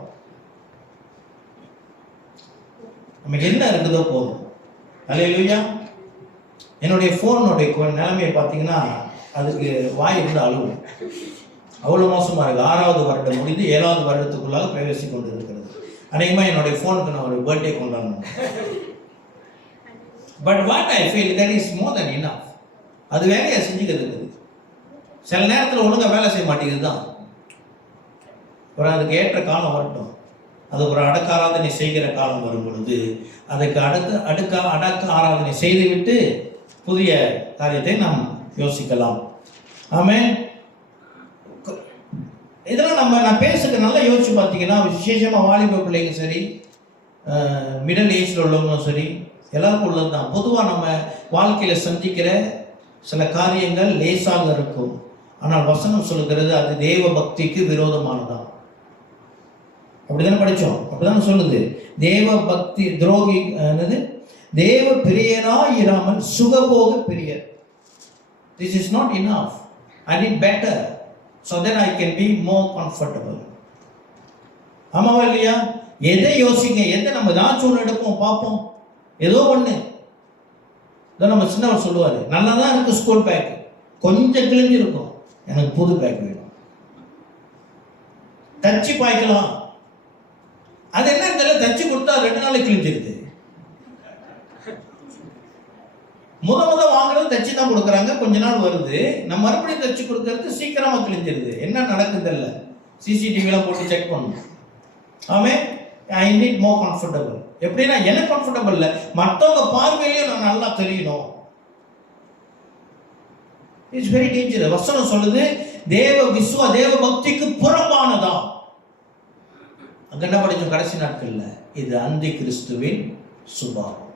நமக்கு என்ன இருக்குதோ போதும். அல்லேலூயா. என்னுடைய ஃபோனுடைய நிலைமையை பார்த்தீங்கன்னா அதுக்கு வாய் இருந்து அழுவும். அவ்வளோ மோசமாக இருக்குது. 6வது வருடம் முடிந்து 7வது வருடத்துக்குள்ளாக பிரவேசி கொண்டு இருக்கிறது. அநேகமாக என்னுடைய ஃபோனுக்கு நான் ஒரு பர்த்டே கொண்டாடணும். But what I feel that is more then enough. அது வேலையை செஞ்சுக்கிறது இருக்குது. சில நேரத்தில் ஒழுங்காக வேலை செய்ய மாட்டேங்குது தான். ஒரு அதுக்கு ஏற்ற காலம் வரட்டும். அது ஒரு அடக்க ஆராதனை செய்கிற காலம் வரும் பொழுது அதுக்கு அடக்க ஆராதனை செய்துவிட்டு புதிய காரியத்தை நாம் யோசிக்கலாம். ஆமென். இதெல்லாம் நான் பேசுறது நல்லா யோசிச்சு பார்த்தீங்கன்னா, விசேஷமாக வாலிப பிள்ளைங்க சரி, மிடில் ஏஜில் உள்ளவங்களும் சரி, எல்லாருக்கும் உள்ளது தான். பொதுவாக நம்ம வாழ்க்கையில் சந்திக்கிற சில காரியங்கள் லேசாக இருக்கும். ஆனால் வசனம் சொல்லுகிறது அது தேவ பக்திக்கு விரோதமானதான். அப்படிதானே படித்தோம், அப்படிதானே சொல்லுது. தேவ பக்தி துரோகி என்னது? தேவ பிரியனாய் இராமல் சுகபோக பிரியர். This is not enough. I need better so that I can be more comfortable. ஆமாவா இல்லையா? எதை யோசிங்க, எதை நம்ம ஏதாச்சும் ஒன்று எடுப்போம், பார்ப்போம், ஏதோ ஒன்று. இதான் நம்ம சின்னவர் சொல்லுவார், நல்லா தான் இருக்கு ஸ்கூல் பேக், கொஞ்சம் கிழிஞ்சிருக்கும், எனக்கு புது பேக் வேணும். தச்சு பாய்க்கலாம். அது என்ன தெரியல, தச்சு கொடுத்தா 2 நாளைக்கு கிழிஞ்சிருது. முத வாங்குறது தச்சு தான் கொடுக்குறாங்க, கொஞ்ச நாள் வருது. நம்ம மறுபடியும் தச்சு கொடுக்கறது சீக்கிரமா கிழிஞ்சிருது. என்ன நடக்குது இல்லை, சிசிடிவிலாம் போட்டு செக் பண்ணணும். ஆமே, ஐ நீட் மோர் கம்ஃபர்டபுள். எப்படின்னா எனக்கு கம்ஃபர்டபுள் இல்லை, மற்றவங்க பார்வையிலேயே நான் நல்லா தெரியணும். It's very dangerous. வசனம் சொல்லுது தேவ பக்திக்கு புறம்பானதா. அங்க என்ன படிச்சோம் கடைசி நாட்கள்ல? இது அந்தி கிறிஸ்துவின் சுபாவம்.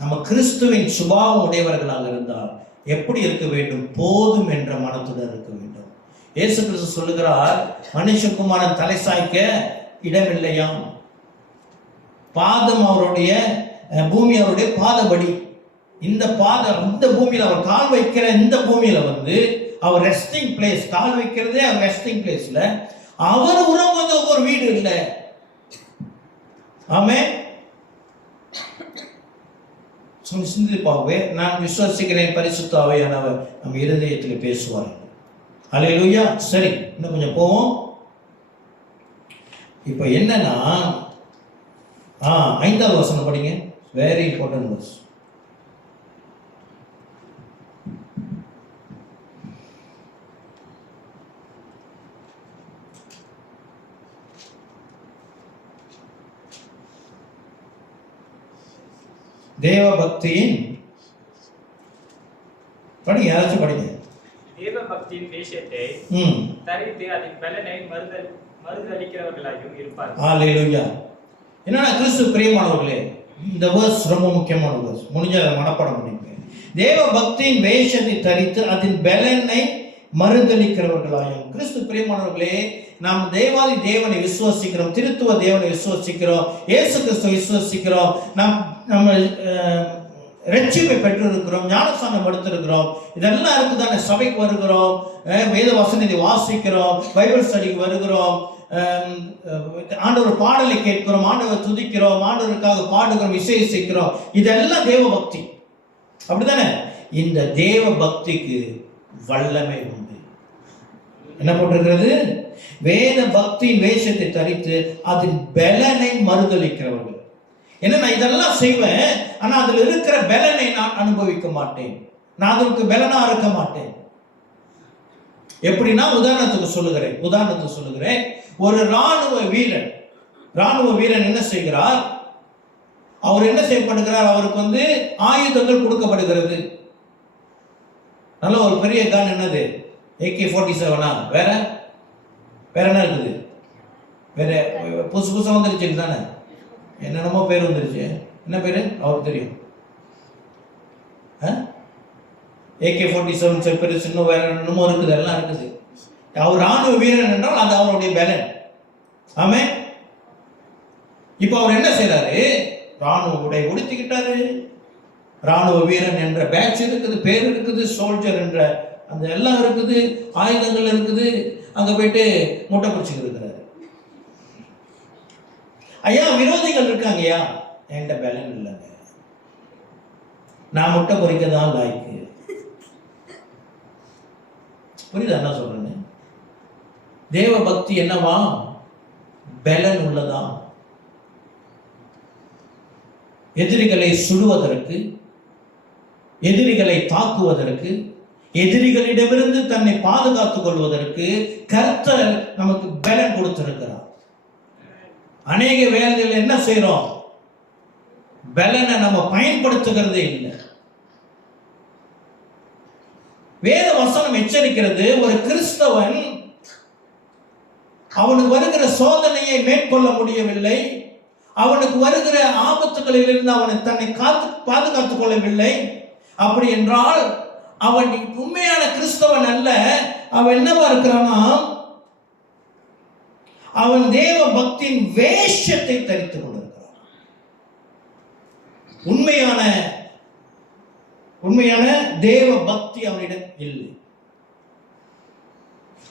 நம்ம கிறிஸ்துவின் சுபாவம் உடையவர்களாக இருந்தால் எப்படி இருக்க வேண்டும்? போதும் என்ற மனத்துடன் இருக்க வேண்டும். இயேசு கிறிஸ்து சொல்லுகிறார், மனுஷகுமாரன் தலை சாய்க்க இடமில்லையாம். பாதம் அவருடைய பூமி அவருடைய பாதபடி. இந்த பூமியில அவர் கால் வைக்கிற இந்த பூமியில அவர் ரெஸ்டிங் பிளேஸ், கால் வைக்கிறதே அவர் ரெஸ்டிங் பிளேஸ்ல. அவர் உறங்குவது ஒரு வீடு இல்லை. ஆமென். சிந்திப்பாகவே நான் விசுவாசிக்கிறேன், பரிசுத்த ஆவியானவர் நம்ம இருதயத்தில் பேசுவார். அல்லேலூயா. சரி, இன்னும் கொஞ்சம் போவோம். இப்போ என்னன்னா 5வது வசனம் படிங்க. Very important verse. தேவ பக்தியின் படிங்க, யாராச்சும் படிங்க. தேவ பக்தியின் வேஷத்தை தரித்து அதன் பலனை மறுதலிக்கிறவர்களாயும் இருப்பார்கள். ஹல்லேலூயா. என்னன்னா கிறிஸ்து பிரியமானவர்களே, இந்த வேர்ஸ் ரொம்ப முக்கியமான வேர்ஸ். முடிஞ்ச மனப்பாடம் பண்ணிங்க. தேவ பக்தியின் வேஷத்தை தரித்து அதன் பலனை மறுதலிக்கிறவர்களாயும். கிறிஸ்து பிரியமானவர்களே, நாம் தேவாதி தேவனை விசுவாசிக்கிறோம், திருத்துவ தேவனை விசுவாசிக்கிறோம், இயேசு கிறிஸ்துவை விசுவாசிக்கிறோம், நம்ம ரட்சிப்பை பெற்றிருக்கிறோம், ஞானஸ்தானம் எடுத்திருக்கிறோம், இதெல்லாம் இருக்குதானே. சபைக்கு வருகிறோம், வேத வசனத்தை வாசிக்கிறோம், பைபிள் ஸ்டடிக்கு வருகிறோம், ஆண்டவர் பாடலை கேட்கிறோம், ஆண்டவர் துதிக்கிறோம், ஆண்டவருக்காக பாடுகிறோம், இசைக்கிறோம். இதெல்லாம் தேவ பக்தி, அப்படித்தானே? இந்த தேவ பக்திக்கு வல்லமை உண்டு. என்ன போட்டிருக்கிறது? வேத பக்தியின் வேஷத்தை தரித்து அதன் பலனை மறுதளிக்கிறவர்கள். ஏன்னா நான் இதெல்லாம் செய்வேன், ஆனா அதுல இருக்கிற பலனை நான் அனுபவிக்க மாட்டேன், நான் அதற்கு பலனா இருக்க மாட்டேன். எப்படின்னா உதாரணத்துக்கு சொல்லுகிறேன். ஒரு ராணுவ வீரன் என்ன செய்கிறார்? அவர் என்ன செய்யப்படுகிறார்? அவருக்கு ஆயுதங்கள் கொடுக்கப்படுகிறது. நல்ல ஒரு பெரிய கன், என்னது? AK-47. வேற என்ன இருக்குது? வேற புதுசா வந்துருச்சு தானே, என்னென்னமோ பேர் வந்துருச்சு. என்ன பேரு அவருக்கு தெரியும்? AK-47 பெருசு, இன்னும் வேற என்னமோ இருக்குது, எல்லாம் இருக்குது. அவர் ராணுவ வீரன் என்றால் அது அவருடைய பலன். ஆமே. இப்ப அவர் என்ன செய்யறாரு? ராணுவ உடை உடுத்திக்கிட்டாரு, ராணுவ வீரன் என்ற பேட்ச் இருக்குது, பேர் இருக்குது, சோல்ஜர் என்ற அந்த எல்லாம் இருக்குது, ஆயுதங்கள் இருக்குது. அங்க போயிட்டு முட்டை பிடிச்சிட்டு இருக்கிறாரு. ஐயா, விரோதிகள் இருக்காங்க. ஐயா, என்கிட்ட பலன் இல்லைங்க, நான் முட்டை பொறிக்க தான் லாய்க்கு. புரியுதா என்ன சொல்றேன்னு? தேவ பக்தி என்னவா? பலன் உள்ளதா? எதிரிகளை சுடுவதற்கு, எதிரிகளை தாக்குவதற்கு, எதிரிகளிடமிருந்து தன்னை பாதுகாத்துக் கொள்வதற்கு கர்த்தர் நமக்கு பலன் கொடுத்திருக்கிறார். அநேக வேலைகள் என்ன செய்யறோம்? பலனை நம்ம பயன்படுத்துகிறதே இல்லை. வேத வசனம் எச்சரிக்கிறது, ஒரு கிறிஸ்தவன் அவனுக்கு வருகிற சோதனையை மேற்கொள்ள முடியவில்லை, அவனுக்கு வருகிற ஆபத்துகளிலிருந்து அவனை தன்னை பாதுகாத்துக் கொள்ளவில்லை, அப்படி என்றால் அவன் உண்மையான கிறிஸ்தவன் அல்ல. அவன் என்னவா இருக்கிறானா? அவன் தேவ பக்தியின் வேஷத்தை தரித்துக் கொண்டிருக்கிறான். உண்மையான தேவ பக்தி அவனிடம் இல்லை.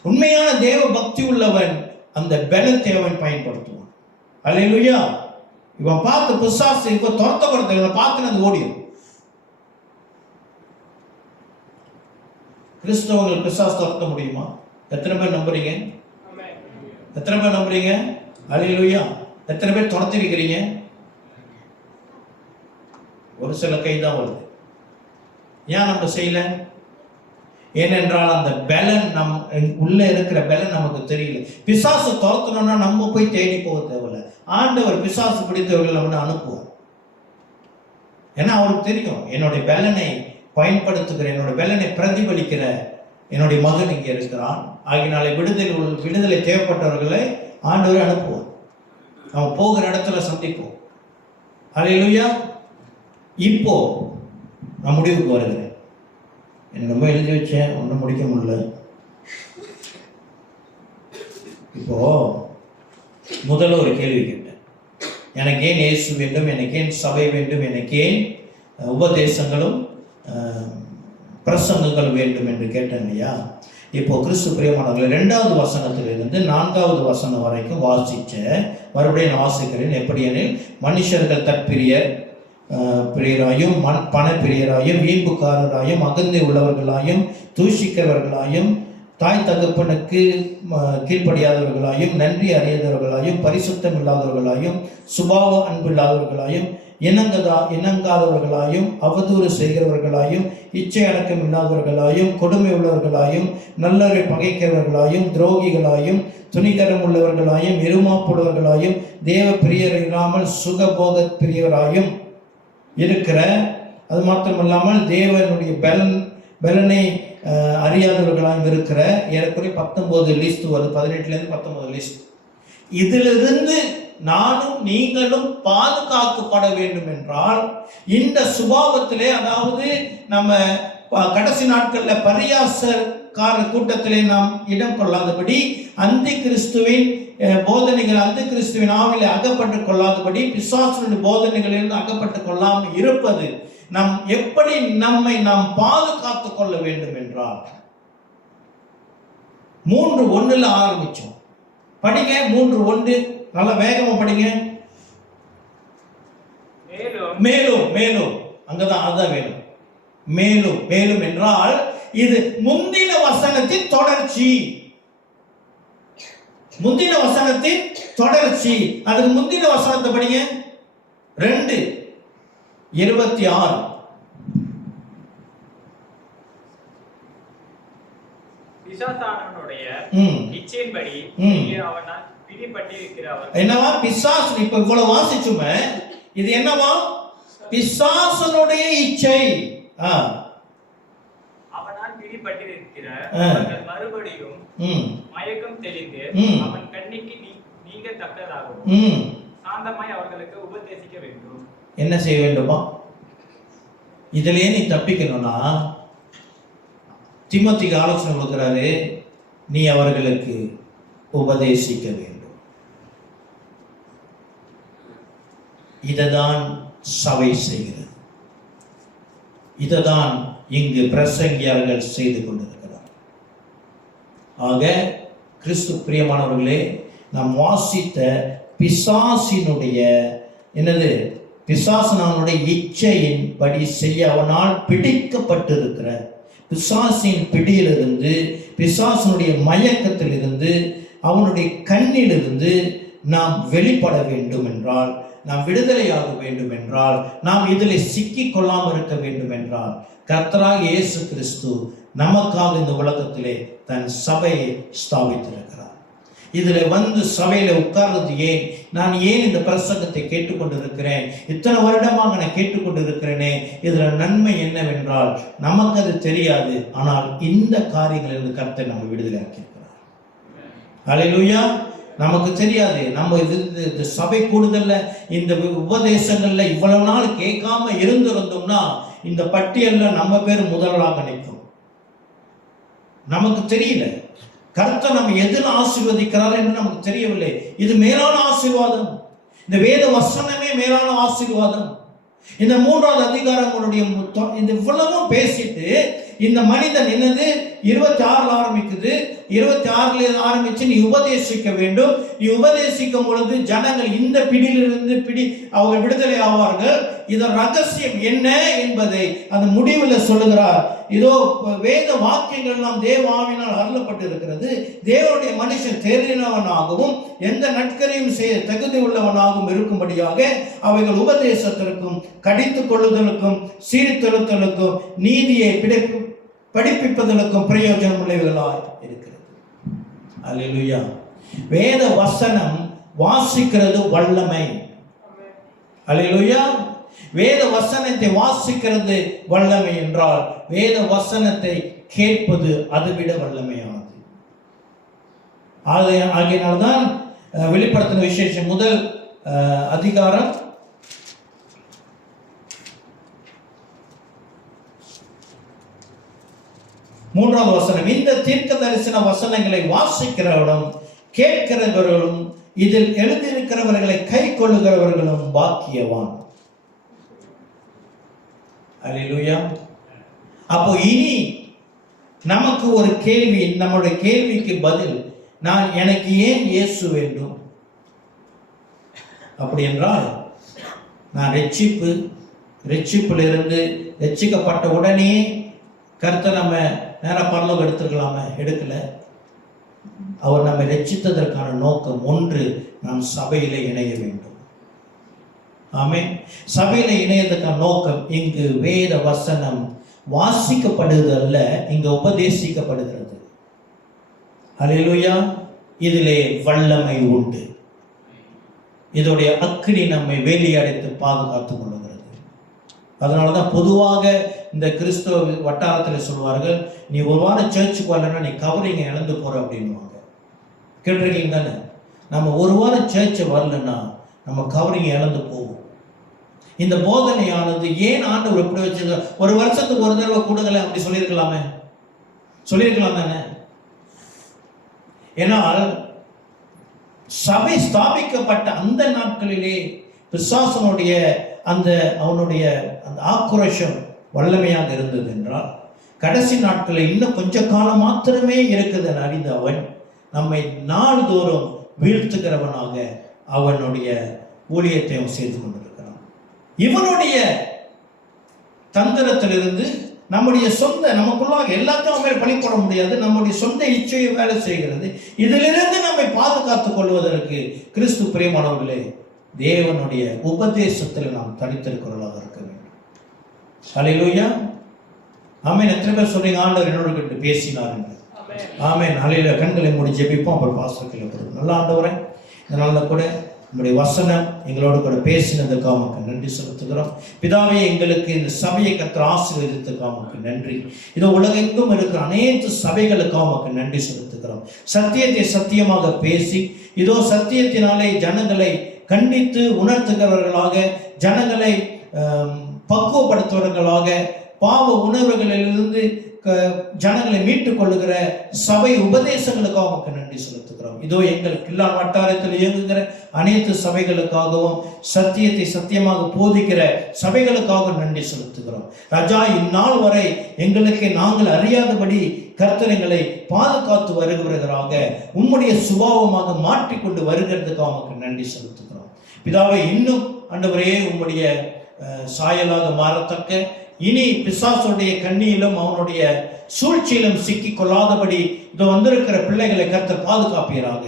உண்மையான தேவ பக்தி உள்ளவன் அந்த பலத்தை அவன் பயன்படுத்துவான். அல்லேலூயா. இவன் பார்த்து பிசாசு இப்ப துரத்தப்படுத்த, இவனை பார்த்து அது ஓடியும். கிறிஸ்தவங்கள் பிசாசு துரத்த முடியுமா? எத்தனை பேர் நம்புறீங்க? அல்லேலூயா. எத்தனை பேர் துரத்திருக்கிறீங்க? ஒரு சில கை தான் வருது. ஏன் நம்ம செய்யல? ஏனென்றால் அந்த பலன் உள்ள இருக்கிற பலன் நமக்கு தெரியல. பிசாசு துரத்தணும்னா நம்ம போய் தேடி போக தேவையில்ல. ஆண்டவர் பிசாசு பிடித்தவர்கள் நம்ம அனுப்புவார். ஏன்னா அவருக்கு தெரியும், என்னுடைய பலனை பயன்படுத்துகிற, என்னுடைய பலனை பிரதிபலிக்கிற என்னுடைய மகன் இங்கே இருக்கிறான். ஆகினாலே விடுதலை தேவைப்பட்டவர்களை ஆண்டவர் அனுப்புவார். அவன் போகிற இடத்துல சந்திப்போம். அல்லேலூயா. இப்போ நான் முடிவுக்கு வருகிறேன். என்னமோ எழுதி வச்சேன், ஒன்றும் முடிக்க முடியல. இப்போ முதல்ல ஒரு கேள்வி கேட்டேன், எனக்கு ஏன் இயேசு வேண்டும், எனக்கு ஏன் சபை வேண்டும், எனக்கு ஏன் உபதேசங்களும் பிரசங்கங்கள் வேண்டும் என்று கேட்டேன் இல்லையா? இப்போ கிறிஸ்து பிரியமானவர்களை 2வது வசனத்திலிருந்து 4வது வசனம் வரைக்கும் வாசிச்ச மறுபடியும் வாசிக்கிறேன். எப்படி எனில், மனுஷர்கள் பிரியராயும் பண பிரியராயும் வீம்புக்காரராயும் அகந்தை உள்ளவர்களாயும் தூஷிக்கிறவர்களாயும் தாய் தகப்பனுக்கு கீழ்ப்படியாதவர்களாயும் நன்றி அறியாதவர்களாயும் பரிசுத்தம் இல்லாதவர்களாயும் சுபாவ அன்பு இல்லாதவர்களாயும் இணங்காதவர்களாயும் அவதூறு செய்கிறவர்களாயும் இச்சை அடக்கம் இல்லாதவர்களாயும் கொடுமை உள்ளவர்களாயும் நல்லவரை பகைக்கிறவர்களாயும் துரோகிகளாயும் துணிகரம் உள்ளவர்களாயும் இருமாப்புள்ளவர்களாயும் தேவ பிரியர் இல்லாமல் சுகபோக பிரியவராயும் இருக்கிற, அது மாத்திரமில்லாமல் தேவனுடைய பலனை அறியாதவர்களாயும் இருக்கிற ஏறக்குறைய 19 லிஸ்ட் வருது. 18லேருந்து 19 லிஸ்ட். இதிலிருந்து நானும் நீங்களும் பாதுகாக்கப்பட வேண்டும் என்றால் இந்த சுபாவத்திலே, அதாவது நம்ம கடைசி நாட்கள்ல பரியாசக்கார கூட்டத்திலே நாம் இடம் கொள்ளாதபடி, அந்தி கிறிஸ்துவின் போதனைகள், அந்தி கிறிஸ்துவின் ஆவிலே அகப்பட்டுக் கொள்ளாதபடி, பிசாசுடைய போதனைகளிலிருந்து அகப்பட்டுக் கொள்ளாமல் இருப்பது நாம் எப்படி நம்மை நாம் பாதுகாத்துக் கொள்ள வேண்டும் என்றால் 3:1 ஆரம்பிச்சோம். படிங்க 3:1, நல்ல வேகமா படிங்க. மேலும் மேலும் அங்கதான், அதுதான் வேணும். மேலும் மேலும் என்றால் இது முந்தின வசனத்தின் தொடர்ச்சி. முந்தின வசனத்தின் தொடர்ச்சி. அதுக்கு முந்தின வசனத்தை படிங்க. 2:26. பிசாசானவனுடைய இச்சையின்படி அவனால் பிடிபட்டிருக்கிறவர். என்னவா? பிசாசு. இப்ப இவ்வளவு வாசிச்சுமே, இது என்னவா? பிசாசனுடைய இச்சை. அவனால் பிடிபட்டிருக்கிற மறுபடியும் மயக்கம் தெளிந்து அவன் கண்ணிக்கு நீங்கத்தக்கதாகவும் சாந்தமாய் அவர்களுக்கு உபதேசிக்க வேண்டும். என்ன செய்ய வேண்டுமா? இதுலயே நீ தப்பிக்கணும்னா தீமோத்தேயுக்கு ஆலோசனை கொடுக்கிறாரு, நீ அவர்களுக்கு உபதேசிக்க வேண்டும். இததான் சபை செய்கிறது. இததான் இங்கு பிரசங்கியார்கள் செய்து கொண்டிருக்கிறார். ஆக கிறிஸ்து பிரியமானவர்களே, நாம் வாசித்த பிசாசினுடைய பிசாசனுடைய இச்சையின் படி செய்ய அவனால் பிடிக்கப்பட்டிருக்கிற பிசாசின் பிடியிலிருந்து, பிசாசனுடைய மயக்கத்திலிருந்து, அவனுடைய கண்ணிலிருந்து நாம் வெளிப்பட வேண்டும் என்றால், நாம் விடுதலையாக வேண்டும் என்றால், நாம் இதில் சிக்கிக் கொள்ளாமல் இருக்க வேண்டும் என்றால், கர்த்தராகிய இயேசு கிறிஸ்து நமக்காக இந்த உலகத்திலே தன் சபையை ஸ்தாபித்திருக்கிறார். இதில் வந்து சபையில உட்கார்றது ஏன்? நான் ஏன் இந்த பிரசங்கத்தை கேட்டுக்கொண்டிருக்கிறேன்? இத்தனை வருடமாக நான் கேட்டுக்கொண்டிருக்கிறேனே, இதுல நன்மை என்னவென்றால் நமக்கு அது தெரியாது. ஆனால் இந்த காரியங்களிலிருந்து கர்த்தர் நம்ம விடுதலை ஆக்கியிருக்கிறார். ஹல்லேலூயா. நமக்கு தெரியாது. நம்ம இது சபை கூடுதல்ல, இந்த உபதேசங்கள்ல இவ்வளவு நாள் கேட்காம இருந்திருந்தோம்னா இந்த பட்டியல்ல நம்ம பேர் முதலாக நிற்கும். நமக்கு தெரியல. கர்த்தர் நம்ம எதில் ஆசீர்வதிக்கிறார் என்று நமக்கு தெரியவில்லை. இது மேலான ஆசீர்வாதம். இந்த வேத வசனமே மேலான ஆசீர்வாதம். இந்த 3வது அதிகாரங்களுடைய இந்த இவ்வளவும் பேசிட்டு இந்த மனிதன் 26 ஆரம்பிக்குது. 26 ஆரம்பிச்சு நீ உபதேசிக்க வேண்டும். நீ உபதேசிக்கும் பொழுது ஜனங்கள் இந்த பிடியிலிருந்து அவங்க விடுதலை ஆவார்கள். இதன் ரகசியம் என்ன என்பதை அந்த முடிவில் சொல்லுகிறார். இதோ வேத வாக்கியங்கள் எல்லாம் தேவ ஆவியினால் அருளப்பட்டிருக்கிறது. தேவனுடைய மனுஷன் தேறினவனாகவும் எந்த நற்கரையும் செய்ய தகுதி உள்ளவனாகவும் இருக்கும்படியாக அவைகள் உபதேசத்திற்கும் கடித்துக் கொள்ளுதலுக்கும் சீர்திருத்தலுக்கும் நீதியை படிப்பிப்பதற்கும் பிரயோஜனம் உள்ளவைகளாய் இருக்கிறது. அல்லேலூயா. வேத வசனம் வாசிக்கிறது வல்லமை. அல்லேலூயா. வேத வசனத்தை வாசிக்கிறது வல்லமை என்றால் வேத வசனத்தை கேட்பது அதுவிட வல்லமையானது. ஆகையினால்தான் வெளிப்படுத்தின விசேஷம் 1 அதிகாரம் 3வது வசனம், இந்த தீர்க்க தரிசன வசனங்களை வாசிக்கிறவர்களும் கேட்கிறவர்களும் இதில் எழுதியிருக்கிறவர்களை கை கொள்ளுகிறவர்களும் பாக்கியவான். அல்லேலூயா. அப்போ இனி நமக்கு ஒரு கேள்வி, நம்முடைய கேள்விக்கு பதில், எனக்கு ஏன் இயேசு வேண்டும்? அப்படி என்றால் நான் ரட்சிப்பிலிருந்து ரட்சிக்கப்பட்ட உடனே கர்த்தர் நம்ம நேராக பரலோகம் எடுத்துக்கலாமே? எடுக்கல. அவர் நம்மை ரட்சித்ததற்கான நோக்கம் ஒன்று, நாம் சபையிலே இணைய வேண்டும். ஆமென். சபையில இணையதுக்கான நோக்கம் இங்கு வேத வசனம் வாசிக்கப்படுவதல்ல, இங்கு உபதேசிக்கப்படுகிறது. அல்லேலூயா. இதிலே வல்லமை உண்டு. இதோடைய அக்கினி நம்மை வேலியடைத்து பாதுகாத்துக் கொள்ளுகிறது. அதனாலதான் பொதுவாக இந்த கிறிஸ்தவ வட்டாரத்தில் சொல்வார்கள், நீ ஒரு வாரம் சர்ச்சுக்கு வரலன்னா நீ கவரிங்க இழந்து போற அப்படின்வாங்க. கேட்டிருக்கீங்க தானே? நம்ம ஒரு வாரம் சர்ச்சை வரலன்னா நம்ம கவரிங்க இழந்து போவோம். இந்த போதனையானது ஏன் ஆண்டவர் இப்படி வச்சிருக்க? ஒரு வருஷத்துக்கு ஒரு தடவை கூடுதலை அப்படி சொல்லியிருக்கலாமே, சொல்லியிருக்கலாம் தானே? ஏனால் சபை ஸ்தாபிக்கப்பட்ட அந்த நாட்களிலே பிசாசனுடைய அவனுடைய அந்த ஆக்ரோஷம் வல்லமையாக இருந்தது என்றால், கடைசி நாட்களில் இன்னும் கொஞ்ச காலம் மாத்திரமே இருக்குது அறிந்த அவன் நம்மை நாள்தோறும் வீழ்த்துகிறவனாக அவனுடைய ஊழியத்தை அவன் செய்து கொண்டிருக்கிறான். இவனுடைய தந்திரத்திலிருந்து நம்முடைய சொந்த நமக்குள்ளாக எல்லாத்தையும் மேல் பழி போட முடியாது. நம்முடைய சொந்த இச்சையை வேலை செய்கிறது. இதிலிருந்து நம்மை பாதுகாத்துக் கொள்வதற்கு கிறிஸ்து பிரியமானவர்களே, தேவனுடைய உபதேசத்தில் நாம் தனித்திருக்கிறவர்களாக இருக்க வேண்டும். ஹல்லேலூயா, ஆமென். எத்தனை பேர் சொல்றீங்க ஆண்டவர் என்னோட கிட்ட பேசினார் என்று? ஆமென். ஹல்லேலூயா. கண்களை மூடி ஜெபிப்போம். அப்புறம் பாஸ்டர்களை கொடுக்கும். நல்ல ஆண்டவரே, இந்த நாளில் கூட நம்முடைய வசனம் எங்களோடு கூட பேசினதுக்காக உமக்கு நன்றி செலுத்துகிறோம். பிதாவே, எங்களுக்கு இந்த சபையை கர்த்தர் ஆசீர்வதித்ததுக்காக உமக்கு நன்றி. இதோ உலகெங்கும் இருக்கிற அனைத்து சபைகளுக்காக உமக்கு நன்றி செலுத்துகிறோம். சத்தியத்தை சத்தியமாக பேசி, இதோ சத்தியத்தினாலே ஜனங்களை கண்டித்து உணர்த்துகிறவர்களாக, ஜனங்களை பக்குவப்படுத்துவர்களாக, பாவ உணர்வுகளிலிருந்து ஜனங்களை மீட்டுக் கொள்ளுகிற சபை உபதேசங்களுக்காக உமக்கு நன்றி செலுத்துகிறோம். இதோ எங்கள் கில்லான் வட்டாரத்தில் இயங்குகிற அனைத்து சபைகளுக்காகவும், சத்தியத்தை சத்தியமாக போதிக்கிற சபைகளுக்காக நன்றி செலுத்துகிறோம். ராஜா, இந்நாள் வரை எங்களுக்கு நாங்கள் அறியாதபடி கர்த்தர் எங்களை பாதுகாத்து வருகிறவராக, உம்முடைய சுபாவமாக மாற்றிக்கொண்டு வருகிறதுக்காக உமக்கு நன்றி செலுத்துகிறோம். பிதாவை, இன்னும் ஆண்டவரே உம்முடைய சாயலாக மாறத்தக்க, இனி பிசாசுடைய கண்ணியிலும் அவனுடைய சூழ்ச்சியிலும் சிக்கி கொள்ளாதபடி இதோ வந்திருக்கிற பிள்ளைகளை கர்த்தர் பாதுகாப்பீராக.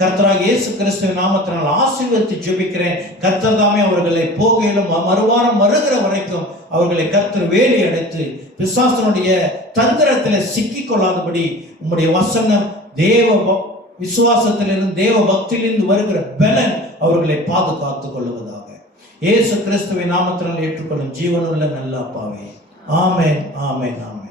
கர்த்தராக இயேசு கிறிஸ்துவின் நாமத்தினால் ஆசீர்வதித்து ஜெபிக்கிறேன். கர்த்தர் தாமே அவர்களை போகையிலும் மறுவாரம் வருகிற வரைக்கும் அவர்களை கர்த்தர் வேலி அடைத்து பிசாசனுடைய தந்திரத்தில் சிக்கி கொள்ளாதபடி உம்முடைய வசனம் தேவ விசுவாசத்திலிருந்து தேவ பக்தியிலிருந்து வருகிற பலன் அவர்களை பாதுகாத்துக் கொள்வதாக இயேசு கிறிஸ்துவின் நாமத்தினால் ஏற்றுக்கொள்ளும் ஜீவனுள்ள நல்ல அப்பாவே. ஆமென், ஆமென், ஆமென்.